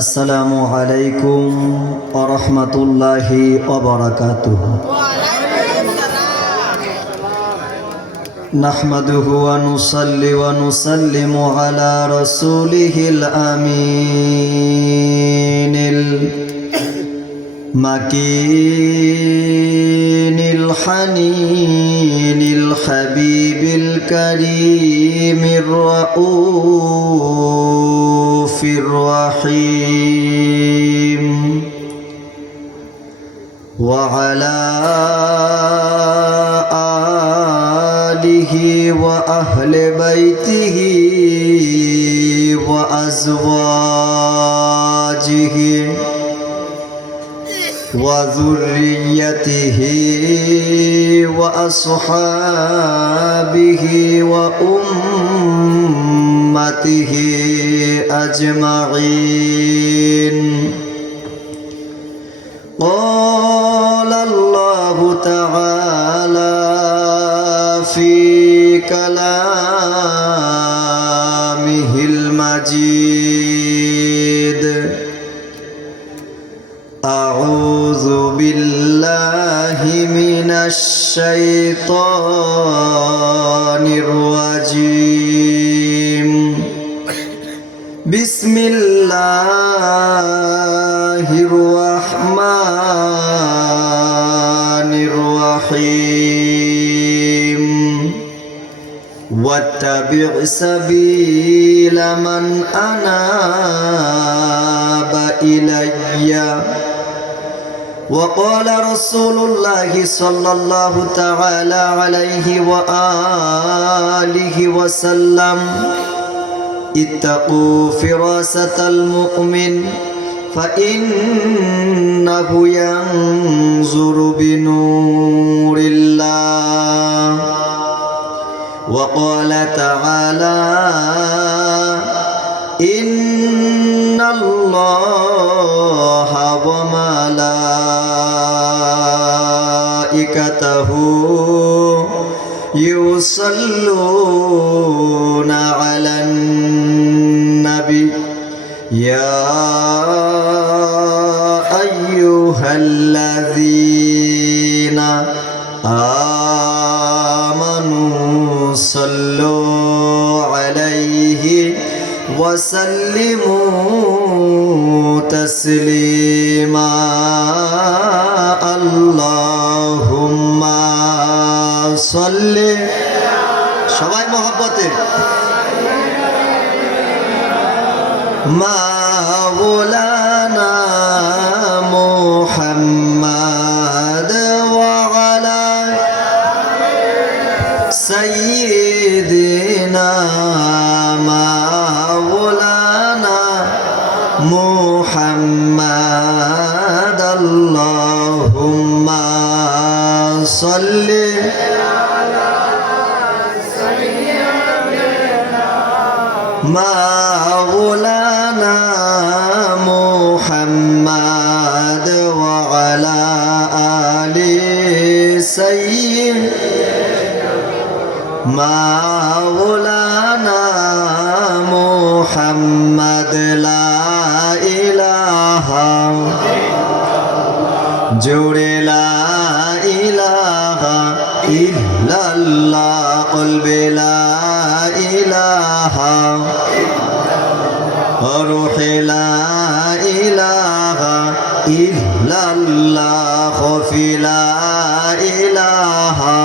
আসসালামু আলাইকুম ওয়া রাহমাতুল্লাহি ওয়া বারাকাতুহু। নাহমাদুহু ওয়া নুসাল্লি ওয়া নুসাল্লিমু আলা রাসূলিহিল আমিনিল মাকিনিল হানিনিল হাবিবিল কারীমির রাউফির রহিম ওয়া আলা আলিহি ওয়া আহলি বাইতিহি ওয়া আজওয়াজিহি وذريته وأصحابه وأمته أجمعين. قال الله تعالى في كلامه المجيد: أعوذ بالله من الشيطان الرجيم. بسم الله الرحمن الرحيم. واتبع سبيل من أناب إليّ. وقال رسول الله صلى الله تعالى عليه وآله وسلم: اتقوا فراسة المؤمن فإنه ينظر بنور الله. وقال تعالى: إن الله وملائكته يصلون على النبي يا أيها الذين آمنوا صلوا عليه وسلموا تسليما. اللهم صل সবাই মহব্বতে মাওলানা মুহাম্মদ ওয়া আলা সাইয়্যিদিনা মাওলানা মুহাম্মদ। আল্লাহুম্মা সাল্লি মাওলানা মুহাম্মদ ওয়া আলা আলি সাইয়্যিদিনা মাওলানা মুহাম্মদ। লা ইলাহা জোরে লা ইলাহা ইল্লাল্লাহ কলবে লা ইলাহা রূহে লা ইলাহা ইল্লাল্লাহ খফি লা ইলাহা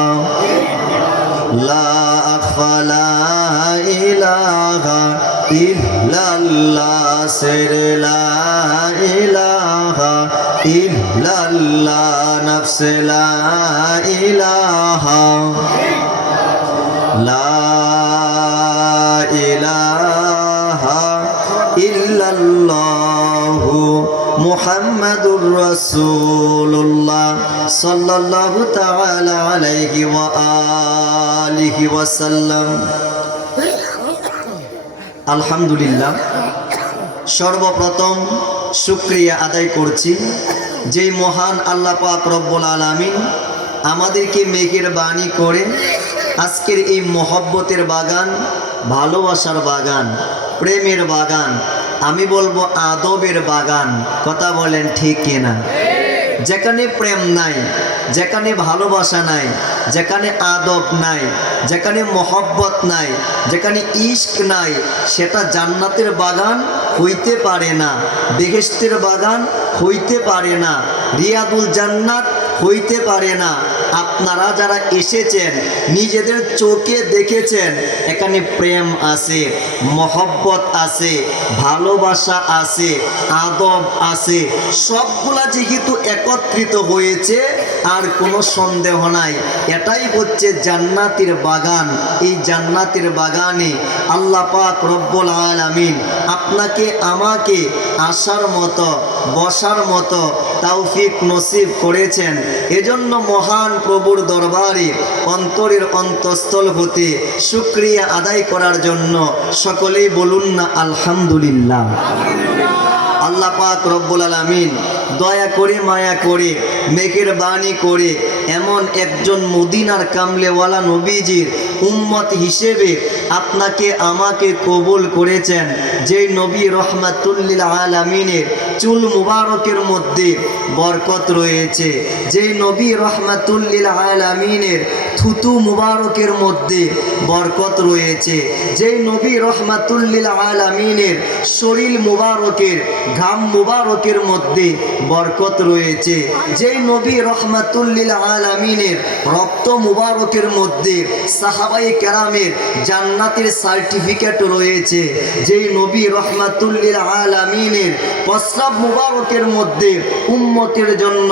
লা আখফা লা ইলাহা ইল্লাল্লাহ সির লা ইলাহা ইল্লাল্লাহ নফস লা ইলাহা লা ইলাহা ইল্লাল্লাহু মুহাম্মাদুর রাসূলুল্লাহ সাল্লাল্লাহু তাআলা আলাইহি ওয়া আলিহি ওয়া সাল্লাম। আলহামদুলিল্লাহ, সর্বপ্রথম শুকরিয়া আদায় করছি যে মহান আল্লাহ পাক রব্বুল আলামিন আমাদেরকে মেঘের বাণী করে আজকের এই মহব্বতের বাগান, ভালোবাসার বাগান, প্রেমের বাগান আমি বলবো আদবের বাগান। কথা বলেন ঠিক কিনা? যেখানে প্রেম নাই, যেখানে ভালোবাসা নাই, যেখানে আদব নাই, যেখানে মহব্বত নাই, যেখানে ইশক নাই, সেটা জান্নাতের বাগান হইতে পারে না, বেহেশতের বাগান হইতে পারে না, রিয়াদুল জান্নাত হইতে পারে না। আপনারা যারা এসেছেন নিজেদের চোখে দেখেছেন এখানে প্রেম আছে, মহব্বত আছে, ভালোবাসা আছে, আদব আছে, সবগুলা যেহেতু একত্রিত হয়েছে আর কোনো সন্দেহ নাই এটাই হচ্ছে জান্নাতের বাগান। এই জান্নাতের বাগানে আল্লাহ পাক রব্বুল আলামিন আপনাকে আমাকে আসার মতো বসার মতো তৌফিক নসিব করেছেন। এজন্য মহান প্রভুর দরবারে অন্তরের অন্তঃস্থল হতে শুকরিয়া আদায় করার জন্য সকলেই বলুন না আলহামদুলিল্লাহ। আল্লাহ পাক রব্বুল আলামিন দয়া করে মায়া করে মেঘের বাণী করে এমন একজন মদিনার কামলেওয়ালা নবীজির উম্মত হিসেবে আপনাকে আমাকে কবুল করেছেন। যেই নবী রহমাতুল্লিল আলামিনের চুল মুবারকের মধ্যে বরকত রয়েছে, যেই নবী রহমাতুল্লিল আলামিনের থুতু মুবারকের মধ্যে বরকত রয়েছে, যেই নবী রহমাতুল্লিল আলামিনের শরীর মুবারকের ঘাম মুবারকের মধ্যে বরকত রয়েছে, যেই নবী রহমাতুল্লিল আলামিনের রক্ত মুবারকের মধ্যে সাহাবায়ে কেরামের জান্নাতের সার্টিফিকেট রয়েছে, যেই নবী রহমাতুল্লিল আলামিনের প্রস্রাব মুবারকের মধ্যে উম্মতের জন্য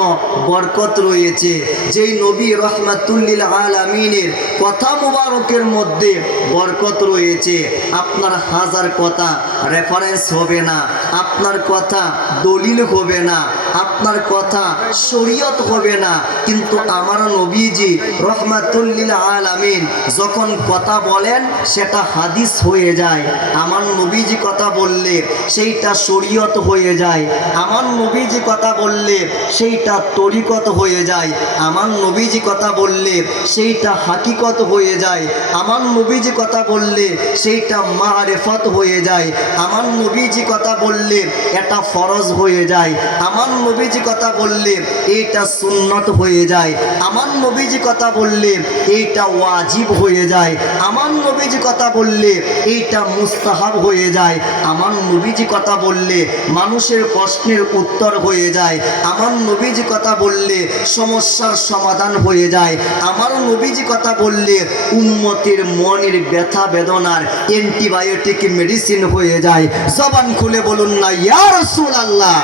বরকত রয়েছে, যেই নবী রহমাতুল্লিল আলামিনের কথা মুবারকের মধ্যে বরকত রয়েছে। আপনার হাজার কথা রেফারেন্স হবে না, আপনার কথা দলিল হবে না, আপনার কথা শরীয়ত হবে না, কিন্তু আমার নবীজি রহমাতুল্লিল আলামিন যখন কথা বলেন সেটা হাদিস হয়ে যায়। আমার নবীজি কথা বললে সেইটা শরীয়ত হয়ে যায়, আমার নবীজি কথা বললে সেইটা তরিকত হয়ে যায়, আমার নবীজি কথা বললে সেইটা হাকিকত হয়ে যায়, আমার নবীজি কথা বললে সেইটা মারিফত হয়ে যায়, আমার নবীজি কথা বললে এটা ফরজ হয়ে যায়, আমার নবীজি কথা বললে এইটা সুন্নত হয়ে যায়, আমার নবীজি কথা বললে এইটা ওয়াজিব হয়ে যায়, আমার নবীজি কথা বললে এইটা মুস্তাহাব হয়ে যায়, আমার নবীজি কথা বললে মানুষের প্রশ্নের উত্তর হয়ে যায়, আমার নবীজি কথা বললে সমস্যার সমাধান হয়ে যায়, আমার নবীজি কথা বললে উম্মতের মনের ব্যথা বেদনার অ্যান্টিবায়োটিক মেডিসিন হয়ে যায়। জবান খুলে বলুন না ইয়া রাসূলুল্লাহ।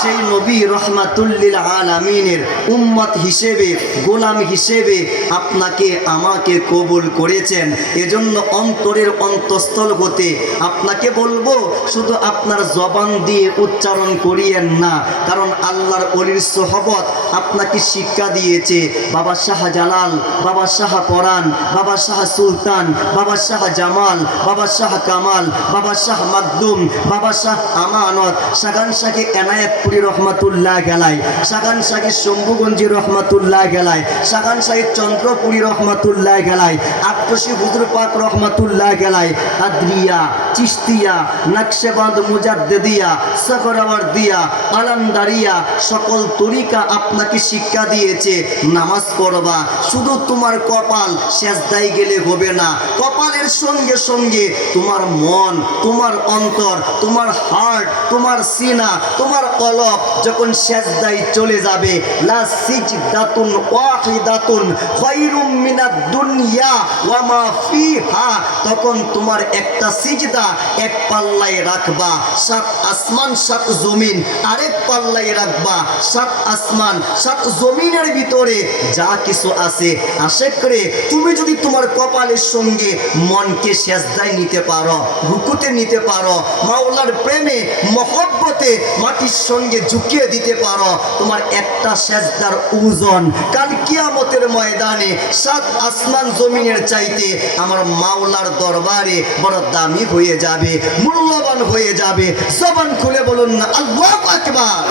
সেই নবী রহমাতুল্লিল আলামিনের উম্মত হিসেবে গোলাম হিসেবে আপনাকে আমাকে কবুল করেছেন। এজন্য অন্তরের অন্তঃস্থল হতে আপনাকে বলবো শুধু আপনার জবান দিয়ে উচ্চারণ করিয়েন না, কারণ আল্লাহর ওলির সোহবত আপনাকে শিক্ষা দিয়েছে। বাবা শাহজালাল, বাবা শাহ পরাণ, বাবা শাহ সুলতান, বাবা শাহ জামাল, বাবা শাহ কামাল, বাবা শাহ মাকদুম, বাবা শাহ আমানত, সাগান শাহে এনায়েতপুরি রহমাতুল্লাহ গেলাই, সাগান শাহে শম্ভুগঞ্জি রহমাতুল্লাহ গেলাই, সাগান শাহে চন্দ্রপুরী রহমাতুল্লাহ গেলাই, আক্রোশী হুজুর পাক রহমাতুল্লাহ গেলাই, আদ্রিয়া, চিশতিয়া, নকশেবন্দ, মুজাদ্দিদিয়া, সফরওয়ার্দিয়া, আলমদারিয়া সকল তরিকা আপনাকে শিক্ষা দিয়েছে। নামাজ পড়বা, শুধু তোমার কপাল সেজদায় গেলে হবে না, কপালের সঙ্গে সঙ্গে তোমার মন, তোমার অন্তর, তোমার হার্ট, তোমার সিনা, তোমার কলব যখন সেজদায় চলে যাবে, লা সিজদাতুন ওয়াহিদাতুন খায়রুম মিনাদ দুনিয়া ওয়া মা ফিহা, তখন তোমার একটা সিজদা এক পাল্লায় রাখবা, সাত আসমান সাত জমিন আরেক পাল্লায় রাখবা, সাত আসমান সাত জমিনের ভিতরে যা কিছু আছে আশেক করে তুমি যদি তোমার কপালের সঙ্গে মনকে সেজদায় নিতে পারো, রুকুতে নিতে পারো, মাওলার প্রেমে মহব্বতে মাটির সঙ্গে ঝুঁকিয়ে দিতে পারো, তোমার একটা সেজদার ওজন কাল কিয়ামতের ময়দানে সাত আসমান জমিনের চাইতে আমার মাওলার দরবারে বড় দামি হয়ে যাবে, মূল্যবান হয়ে যাবে। জবান খুলে বলুন না আল্লাহু আকবার।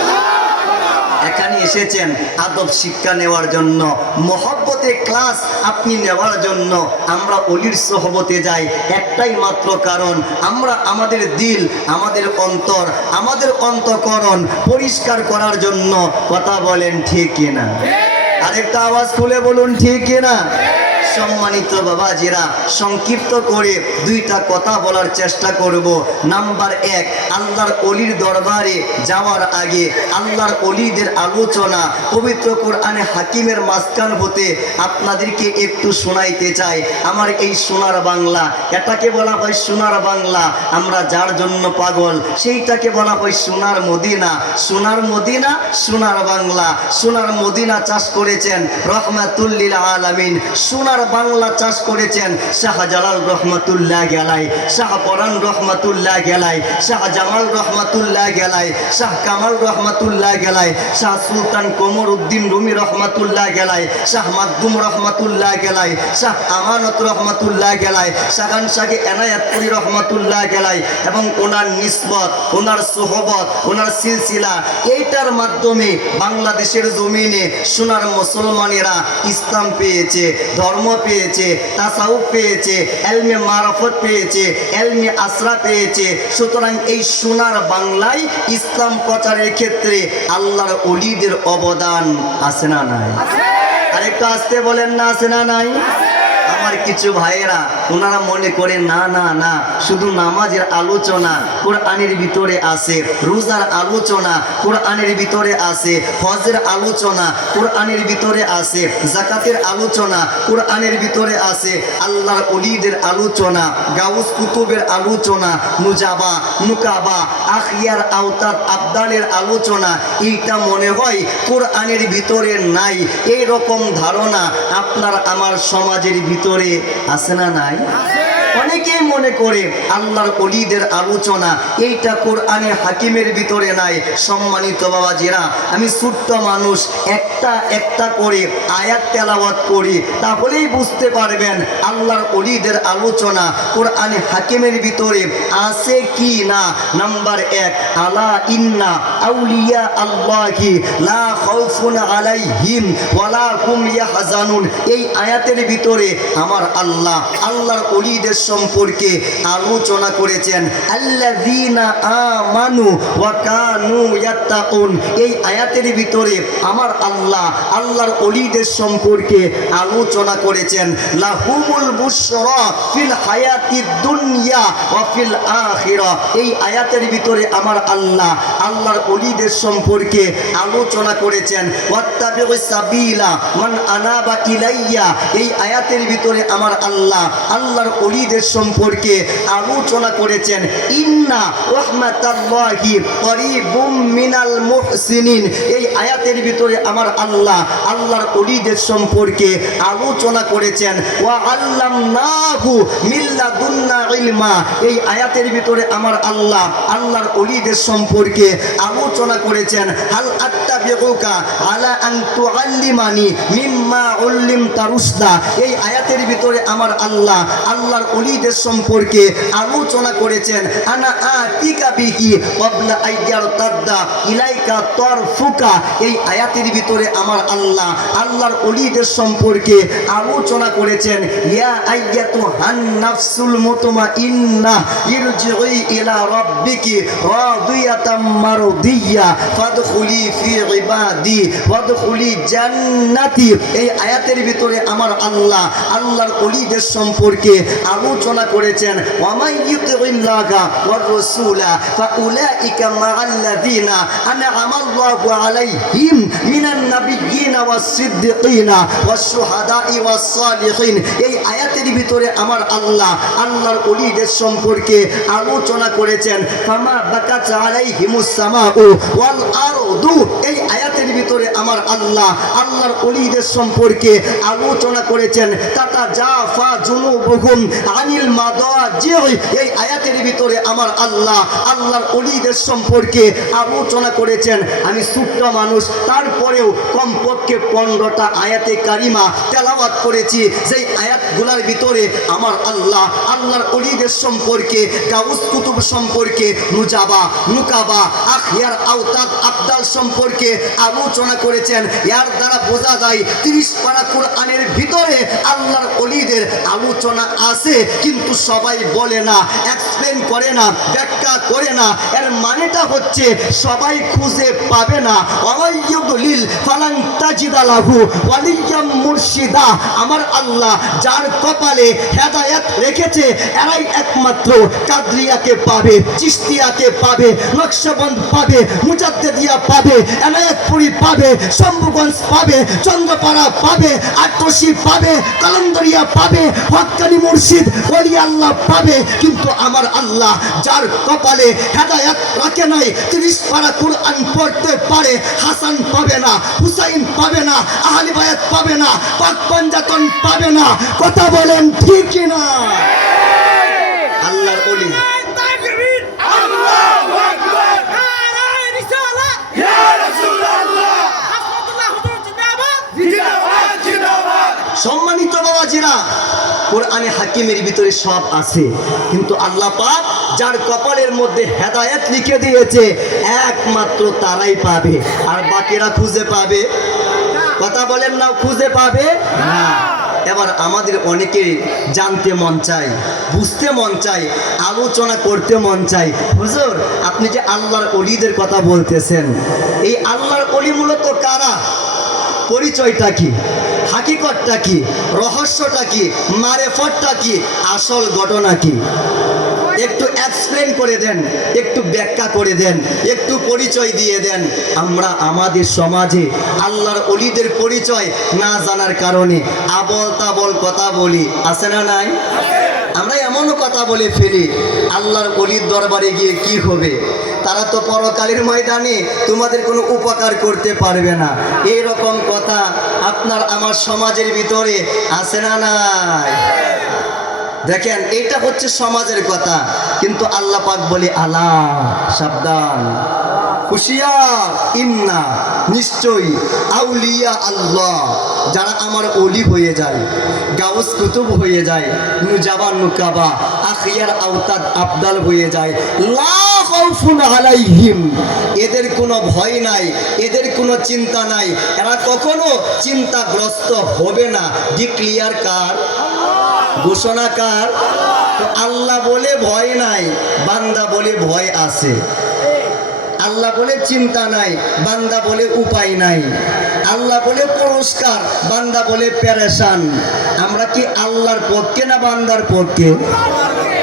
এখানে এসেছেন আদব শিক্ষা নেওয়ার জন্য, মহব্বতে ক্লাস আপনি নেওয়ার জন্য। আমরা অলির সোহবতে যাই একটাই মাত্র কারণ, আমরা আমাদের দিল, আমাদের অন্তর, আমাদের অন্তঃকরণ পরিষ্কার করার জন্য। কথা বলেন ঠিক কিনা? আরেকটা আওয়াজ খুলে বলুন ঠিক কিনা? সম্মানিত বাবাজিরা, সংক্ষিপ্ত করে দুইটা কথা বলার চেষ্টা করব। নাম্বার এক, আল্লাহর অলির দরবারে যাওয়ার আগে আল্লাহর অলিদের আলোচনা পবিত্র কোরআনে হাকিমের মাঝখান হতে আপনাদেরকে একটু শোনাইতে চাই। আমার এই সোনার বাংলা, এটাকে বলা হয় সোনার বাংলা। আমরা যার জন্য পাগল সেইটাকে বলা হয় সোনার মদিনা। সোনার মদিনা, সোনার বাংলা। সোনার মদিনা চাষ করেছেন রহমাতুল লিল আলামিন, সোনার বাংলা চাষ করেছেন শাহজালাল রহমাতুল্লাহ আলাইহি, শাহ পরান রহমাতুল্লাহ আলাইহি, শাহ জামাল রহমাতুল্লাহ আলাইহি, শাহ কামাল রহমাতুল্লাহ আলাইহি, শাহ সুলতান কোমর উদ্দিন রুমি রহমাতুল্লাহ আলাইহি, শাহ মাকদুম রহমাতুল্লাহ আলাইহি, শাহ আমানত রহমাতুল্লাহ আলাইহি, শাহান শাহে এনায়েতপুরি রহমাতুল্লাহ আলাইহি, এবং ওনার নিসবত, ওনার সোহবত, ওনার সিলসিলা, এইটার মাধ্যমে বাংলাদেশের জমিনে সোনার মুসলমানেরা ইসলাম পেয়েছে, ধর্ম পেয়েছে, তাসাউফ পেয়েছে, এলমে মারাফত পেয়েছে, এলমে আসরা পেয়েছে। সুতরাং এই সোনার বাংলায় ইসলাম প্রচারের ক্ষেত্রে আল্লাহর ওলিদের অবদান আছে না নাই? আরেকটু আসতে বলেন না, আছে না নাই? আমার কিছু ভাইয়েরা ওনারা মনে করে না না না, শুধু নামাজের আলোচনা কোরআনের ভিতরে আছে, রোজার আলোচনা কোরআনের ভিতরে আছে, হজের আলোচনা কোরআনের ভিতরে আছে, যাকাতের আলোচনা কোরআনের ভিতরে আছে, আল্লাহর ওলিদের আলোচনা, গাউস কুতুবের আলোচনা, নুজাবা, নুকাবা, আখিয়ার আওতাদ আবদালের আলোচনা, এইটা মনে হয় কোরআনের ভিতরে নাই। এই রকম ধারণা আপনার আমার সমাজের ভিতরে আছে না নাই? অনেকেই মনে করে আল্লাহর ওলিদের আলোচনা এইটা কোরআনে হাকিমের ভিতরে নাই। সম্মানিত বাবাজিরা, আমি ছোট্ট মানুষ, একটা একটা করে আয়াত তেলাওয়াত করি, তাহলেই বুঝতে পারবেন আল্লাহর ওলিদের আলোচনা কোরআনে হাকিমের ভিতরে আছে কি না। নাম্বার এক, আলা ইন্না আউলিয়া আল্লাহি লা খাউফুন আলাইহিম ওয়ালা হুম ইয়াহজানুন, এই আয়াতের ভিতরে আমার আল্লাহ আল্লাহর ওলিদের সম্পর্কে আলোচনা করেছেন। আল্লাযীনা আমানু ওয়া কানু ইয়াত্তাকুন, এই আয়াতের ভিতরে আমার আল্লাহ আল্লাহর ওলিদের সম্পর্কে আলোচনা করেছেন। লাহুমুল বুশরা ফিল হায়াতিদ দুনিয়া ওয়া ফিল আখিরাহ, এই আয়াতের ভিতরে আমার আল্লাহ আল্লাহর ওলিদের সম্পর্কে আলোচনা করেছেন। ওয়াত্তাবিউস সাবিলা মান আনাবা ইলাইয়া, এই আয়াতের ভিতরে আমার আল্লাহ আল্লাহর ওলিদের সম্পর্কে আলোচনা করেছেন। ইন্না রাহমাতাল্লাহি করিবুম মিনাল মুহসিনিন, এই আয়াতের ভিতরে আমার আল্লাহ আল্লাহর ওলিদের সম্পর্কে আলোচনা করেছেন। ওয়া আল্লামনাহু মিল্লাদুন্না ইলমা, এই আয়াতের ভিতরে আমার আল্লাহ আল্লাহর ওলিদের সম্পর্কে আলোচনা করেছেন। হাল আত্তাবিউকা আলা আন তুআল্লিমানি মিম্মা উল্লিমতা রুশদা, এই আয়াতের ভিতরে আমার আল্লাহ আল্লাহর ওলিদের সম্পর্কে আলোচনা করেছেন। আনা আতিকা বিহি ক্বাবলা আইয়ারতাদ্দা ইলাইকা তারফুকা, এই আয়াতের ভিতরে আমার আল্লাহ আল্লাহর ওলিদের সম্পর্কে আলোচনা করেছেন। ইয়া আইয়াতুহান নাফসুল মুতমাইন্নাহ ইরজিই ইলা রাব্বিকি রাদিয়াতাম মারদিয়া ফাদখুলি ফি ইবাদি ওয়াদখুলি জান্নাতি, এই আয়াতের ভিতরে আমার আল্লাহ আল্লাহর ওলিদের সম্পর্কে আলোচনা করেছেন। ওয়ামাই ইউতিল্লাহা ওয়ার রাসূলা ফাউলাইকা মাআল্লাযিনা আনআমা আল্লাহু আলাইহিম মিনান নাবিয়্যিনা ওয়াস সিদ্দিকিনা ওয়াস শুহাদাই ওয়াস সালিহিন, এই আয়াতের ভিতরে আমার আল্লাহ আল্লাহর ওলিদের সম্পর্কে আলোচনা করেছেন। ফামা বাকাত আলাইহিমুস সামাউ ওয়াল আরদু, এই আয়াতের ভিতরে আমার আল্লাহ আল্লাহর ওলিদের সম্পর্কে আলোচনা করেছেন। তাতা জাফা জুনুবুহুম আনিল মাদাজি, এই আয়াতের ভিতরে আমার আল্লাহ আল্লাহর ওলিদের সম্পর্কে আলোচনা করেছেন। আমি ছোট্ট মানুষ, তারপরেও কমপক্ষে 15টা আয়াতে কারিমা তেলাওয়াত করেছি, যেই আয়াতগুলোর ভিতরে আমার আল্লাহ আল্লাহর ওলিদের সম্পর্কে, গাউস কুতুব সম্পর্কে, নুজাবা, নুকাবা, আখিয়ার আওতাদ আবদাল সম্পর্কে আলোচনা করেছেন। এর দ্বারা বোঝা যায় 30 পারা কোরআনের ভিতরে আল্লাহর ওলিদের আলোচনা আছে, কিন্তু সবাই বলে না, এক্সপ্লেন করে না, ব্যাখ্যা করে না। এর মানেটা হচ্ছে সবাই খুঁজে পাবে না। ওয়াইয়ুদলিল ফালান তাজিদা লাহু ওয়ালিয়াম মুরশিদা। আমার আল্লাহ যার কপালে হেদায়েত রেখেছে এরাই একমাত্র কাদরিয়াকে পাবে, চিশতিয়াকে পাবে, নকশবন্দ পাবে, মুজাদ্দিদিয়া পাবে, এনায়েতপুরি পাবে, শম্ভুগঞ্জ পাবে, চন্দ্রপাড়া পাবে, আটরশি পাবে, কালান্দরিয়া পাবে, হক্কানি মুর্শিদ ওলি আল্লাহ পাবে। কিন্তু আমার আল্লাহ যার কপালে হেদায়েত রাখে নাই, 30 পারা কোরআন পড়তে পারে, হাসান পাবে না, হুসাইন পাবে না, আহলে বায়াত পাবে না, পাক পাঞ্জাতন পাবে না। কথা বলেন ঠিক কি না? আল্লাহর ওলি সম্মানিত বাবাজিরা, কোরআনে হাকিমের ভিতরে সব আছে, কিন্তু আল্লাহ পাক যার কপালের মধ্যে হেদায়েত লিখে দিয়েছে একমাত্র তারাই পাবে, আর বাকিরা খুঁজে পাবে? কথা বলেন না, খুঁজে পাবে না। এবার আমাদের অনেকে জানতে মন চায়, বুঝতে মন চায়, আলোচনা করতে মন চায়। হুজুর, আপনি যে আল্লাহর ওলিদের কথা বলতেছেন, এই আল্লাহর ওলি মূলত কারা? পরিচয়টা কি? হাকিকতটা কি? রহস্যটা কি? মারেফতটা কি? আসল ঘটনা কি? একটু এক্সপ্লেন করে দেন, একটু ব্যাখ্যা করে দেন, একটু পরিচয় দিয়ে দেন। আমরা আমাদের সমাজে আল্লাহর ওলিদের পরিচয় না জানার কারণে আবল তাবল কথা বলি, আছে না নাই? আমরা এমনও কথা বলে ফেলি, আল্লাহর ওলির দরবারে গিয়ে কি হবে, তারা তো পরকালের ময়দানে তোমাদের কোনো উপকার করতে পারবে না। এই রকম কথা আপনার আমার সমাজের ভিতরে আছে না নাই? দেখেন, এটা হচ্ছে সমাজের কথা, কিন্তু আল্লাহ পাক বলে আলা, সাবধান, হুশিয়ার, ইন্না, নিশ্চয়ই আউলিয়া আল্লাহ যারা আমার ওলি হয়ে যায়, গাউস কুতুব হয়ে যায়, নুজাবান নুকাবা, আখিয়ার আওতাদ আবদাল হয়ে যায়, লা খাউফুন আলাইহিম, এদের কোনো ভয় নাই, এদের কোনো চিন্তা নাই, এরা কখনো চিন্তাগ্রস্ত হবে না। ডিক্লিয়ার কার? ঘোষণা কার? তো আল্লাহ বলে ভয় নাই, বান্দা বলে ভয় আছে। আল্লাহ বলে চিন্তা নাই, বান্দা বলে উপায় নাই। আল্লাহ বলে পুরস্কার, বান্দা বলে পেরেশান। আমরা কি আল্লাহর পক্ষে না বান্দার পক্ষে?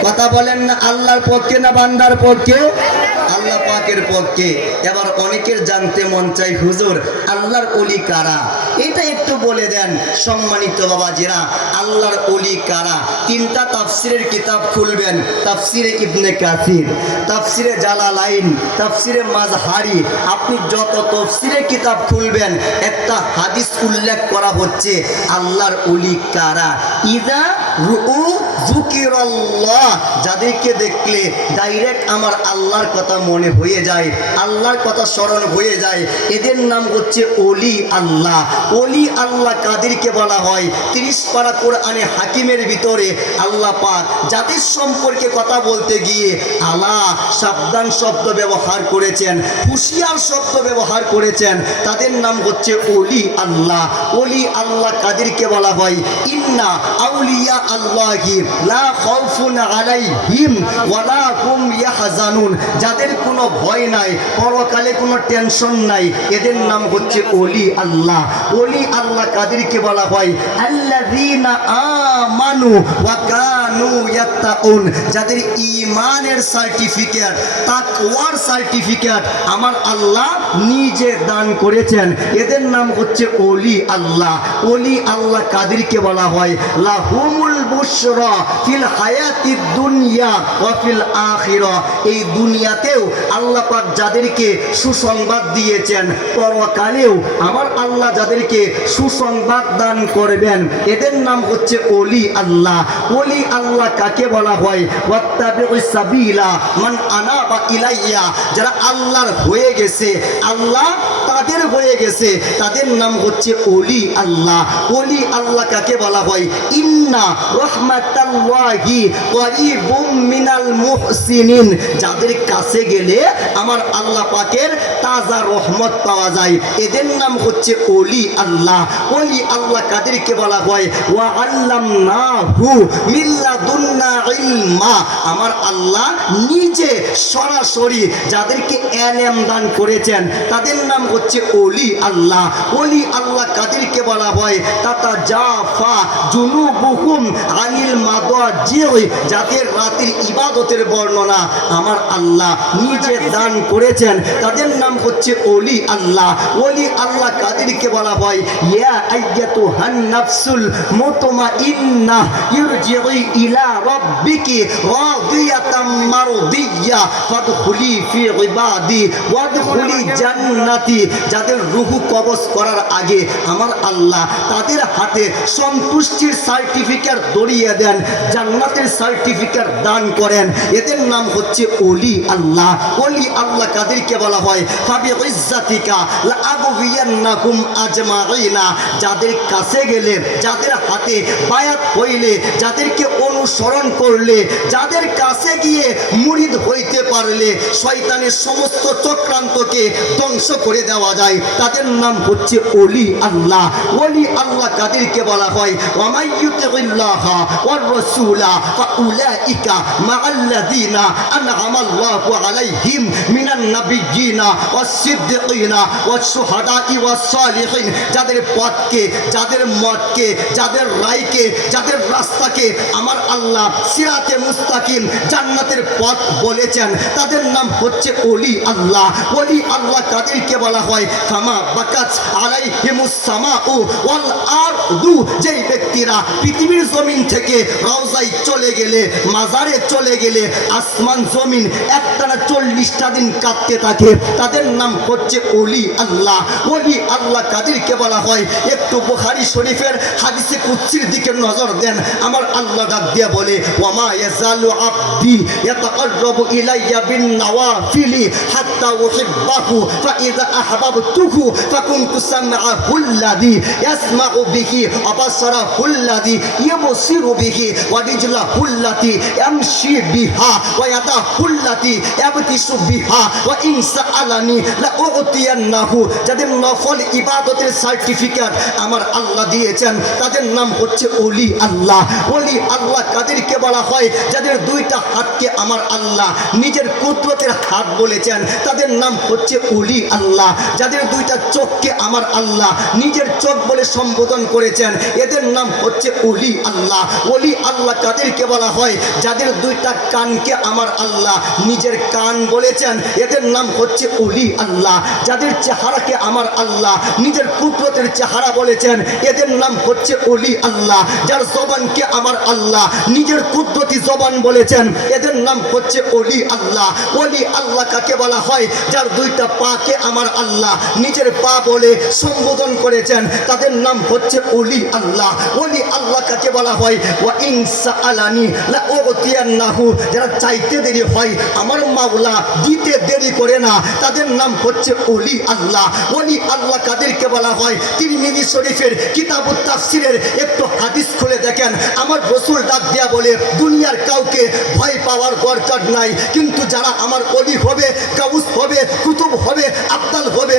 কথা বলেন না, আল্লাহর পক্ষে না বান্দার পক্ষে? আল্লাহ পাকের পক্ষে। এবার অনেকের জানতে মন চাই, হুজুর আল্লাহর ওলি কারা? এটা একটু বলে দেন। সম্মানিত বাবাজিরা, আল্লাহর ওলি কারা? 3টা তাফসিরের কিতাব খুলবেন, তাফসিরে ইবনে কাসির, তাফসিরে জালালাইন, তাফসিরে মাজহারি, আপনি যত তাফসিরের কিতাব খুলবেন একটা হাদিস উল্লেখ করা হচ্ছে আল্লাহর ওলি কারা। ইদা রুউ যুকিরাল্লাহ, যাদেরকে দেখলে ডাইরেক্ট আমার আল্লাহর কথা মনে হয়ে যায়, আল্লাহর কথা স্মরণ হয়ে যায়, এদের নাম হচ্ছে ওলি আল্লাহ। ওলি আল্লাহ কাদেরকে বলা হয়? 30 পারা কোরআনে হাকিমের ভিতরে আল্লাহ পাক যাদের সম্পর্কে কথা বলতে গিয়ে আলা, সাবধান শব্দ ব্যবহার করেছেন, হুশিয়ার শব্দ ব্যবহার করেছেন, তাদের নাম হচ্ছে ওলি আল্লাহ। ওলি আল্লাহ কাদেরকে বলা হয়? ইন্না আউলিয়া আল্লাহি লা খাউফুন আলাইহিম ওয়ালা হুম ইয়াহজানুন, যাদের কোনো ভয় নাই, পরকালে কোনো টেনশন নাই, এদের নাম হচ্ছে ওলি আল্লাহ। ওলি আল্লাহ কাদেরকে বলা হয়? আল্লাযীনা আমানু ওয়া কানু ইয়াত্তাকুন, যাদের ঈমানের সার্টিফিকেট, তাকওয়ার সার্টিফিকেট আমার আল্লাহ নিজে দান করেছেন, এদের নাম হচ্ছে ওলি আল্লাহ। ওলি আল্লাহ কাদেরকে বলা হয়? লাহুমুল বুশরা ফিল হায়াতিদ দুনিয়া ওয়া ফিল আখিরা, এই দুনিয়াতেও আল্লাহ পাক যাদেরকে সুসংবাদ দিয়েছেন, পরকালেও আমার আল্লাহ যাদেরকে সুসংবাদ দান করবেন, এদের নাম হচ্ছে ওলি আল্লাহ। ওলি আল্লাহ কাকে বলা হয়? ওয়াত্তাবিউস সাবিলা মান আনাবা ইলাইয়া, যারা আল্লাহর হয়ে গেছে, আল্লাহ তাদের হয়ে গেছে, তাদের নাম হচ্ছে ওলি আল্লাহ। ওলি আল্লাহ কাকে বলা হয়? ইন্না রাহমাতাল্লাহি করিবুম মিনাল মুহসিনিন, যাদের কাছে গেলে আমার আল্লাহ পাকের তাজা রহমত পাওয়া যায়। এদের নাম হচ্ছে ওলি আল্লাহ। ওলি আল্লাহ কাদেরকে বলা হয়? ওয়া আল্লামনাহু মিল্লাদুন্না ইলমা। আমার আল্লাহ নিজে সরাসরি যাদেরকে এলেম দান করেছেন তাদের নাম হচ্ছে ওলি আল্লাহ। ওলি আল্লাহ কাদেরকে বলা হয়? তাতা জাফা জুনুবুহুম আনিল মাদাজি। যাদের রাতের ইবাদতের বর্ণনা আমার আল্লাহ নিজে দান করেছেন তাদের নাম হচ্ছে ওলি আল্লাহ। ওলি আল্লাহ কাদেরকে বলা হয়? ইয়া আইয়াতুহান নাফসুল মুতমাইন্নাহ ইরজিই ইলা রাব্বিকি রাদিয়াতাম মারদিয়্যা ফাদখুলি ফি ইবাদি ওয়াদখুলি জান্নাতি। যাদের রূহ কবজ করার আগে আমার আল্লাহ তাদের হাতে সন্তুষ্টির সার্টিফিকেট ধরিয়ে দেন, জান্নাতের সার্টিফিকেট দান করেন। এদের নাম হচ্ছে ওলি আল্লাহ। ওলি আল্লাহ কাদেরকে বলা হয়? ফাবি ইজ্জাতিকা লা আগবিয়ান্নাকুম আজমাইনা। যাদের কাছে গেলে, যাদের হাতে বায়াত হইলে, যাদেরকে অনুসরণ করলে, যাদের কাছে গিয়ে মুরিদ হইতে পারলে শয়তানের সমস্ত চক্রান্তকে ধ্বংস করে দেওয়া যায়, তাদের নাম হচ্ছে ওলি আল্লাহ। ওলি আল্লাহ কাদেরকে বলা হয়? ওয়ামাইয়ুতিল্লাহা ওয়ার রাসূলা ফাউলাইকা মাআল্লাযিনা আনআমাল্লাহু আলাইহিম মিনান নাবিয়্যিনা ওয়াস-সিদ্দিকিনা ওয়াস-শুহাদাই ওয়াস-সালিহিন। যাদের পথকে, যাদের মতকে, যাদের রায়কে, যাদের রাস্তাকে আমার আল্লাহ সিরাতে মুস্তাকিম জান্নাতের পথ বলেছেন তাদের নাম হচ্ছে ওলি আল্লাহ। ওলি আল্লাহ কাদেরকে বলা হয়? ফামা বাকাত আলাইহিমুস সামাউ ওয়াল আরদু। যেই ব্যক্তিরা পৃথিবীর জমিন থেকে রওজায় চলে গেলে, মাজারে চলে গেলে আসমান জমিন একটানা 40টা দিন কাঁদতে থাকে তাদের নাম হচ্ছে ওলি আল্লাহ। ওলি আল্লাহ কাদেরকে বলা হয়? একটু বুখারী শরীফের হাদিসে কুদসির দিকে নজর দেন। আমার আল্লাহ ডাক দিয়ে বলে ওয়ামা ইয়াজালু আবদি ইয়াতাকাররাবু ইলাইয়া বিন নওয়াফিলি হাত্তা উহিব্বাহু ফাইযা আহবাবতুহু ফাকুনতু সামআহুল্লাযী ইয়াসমাউ বিহি ওয়া বাসারাহুল্লাযী ইউবসিরু বিহি ওয়া রিজলাহুল্লাতী ইয়ামশি বিহা ওয়া ইয়াদাহুল্লাতী ইয়াবতিসু বিহা ওয়া ইন সাআলানি লা উতিয়ান্নাহু। যাদের নফল ইবাদতের সার্টিফিকেট আমার আল্লাহ দিয়েছেন তাদের নাম হচ্ছে ওলি আল্লাহ। ওলি আল্লাহ কাদেরকে বলা হয়? যাদের দুইটা হাতকে আমার আল্লাহ নিজের কুদরতের হাত বলেছেন তাদের নাম হচ্ছে ওলি আল্লাহ। যাদের দুইটা চোখকে আমার আল্লাহ নিজের চোখ বলে সম্বোধন করেছেন এদের নাম হচ্ছে ওলি আল্লাহ। ওলি আল্লাহ কাদেরকে বলা হয়? যাদের দুইটা কানকে আমার আল্লাহ নিজের কান বলেছেন এদের নাম হচ্ছে ওলি আল্লাহ। যাদের চেহারাকে আমার আল্লাহ নিজের কুদরতের চেহারা বলেছেন এদের নাম হচ্ছে ওলি আল্লাহ। যার জবানকে আমার আল্লাহ নিজের কুদরতি জবান বলেছেন এদের নাম হচ্ছে ওলি আল্লাহ। ওলি আল্লাহ কাকে বলা হয়? যার দুইটা পাকে আমার আল্লাহ নিজের পা বলে সম্বোধন করেছেন তাদের নাম হচ্ছে ওলি আল্লাহ। ওলি আল্লাহ কাকে বলা হয়? ওয়া ইন সাআলানি লা উতিয়ান্নাহু। যারা চাইতে দেরি হয় আমার মাওলা দিতে দেরি করে না তাদের নাম হচ্ছে ওলি আল্লাহ। ওলি আল্লাহ কাদেরকে বলা হয়? তিরমিজি শরীফের কিতাবুত তাফসিরের একটু হাদিস খুলে দেখেন। আমার রাসূল ডাক দেয়া বলে দুনিয়ার কাউকে ভয় পাওয়ার দরকার নাই, কিন্তু যারা আমার ওলি হবে, গাউস হবে, কুতুব হবে, আব্দাল হবে,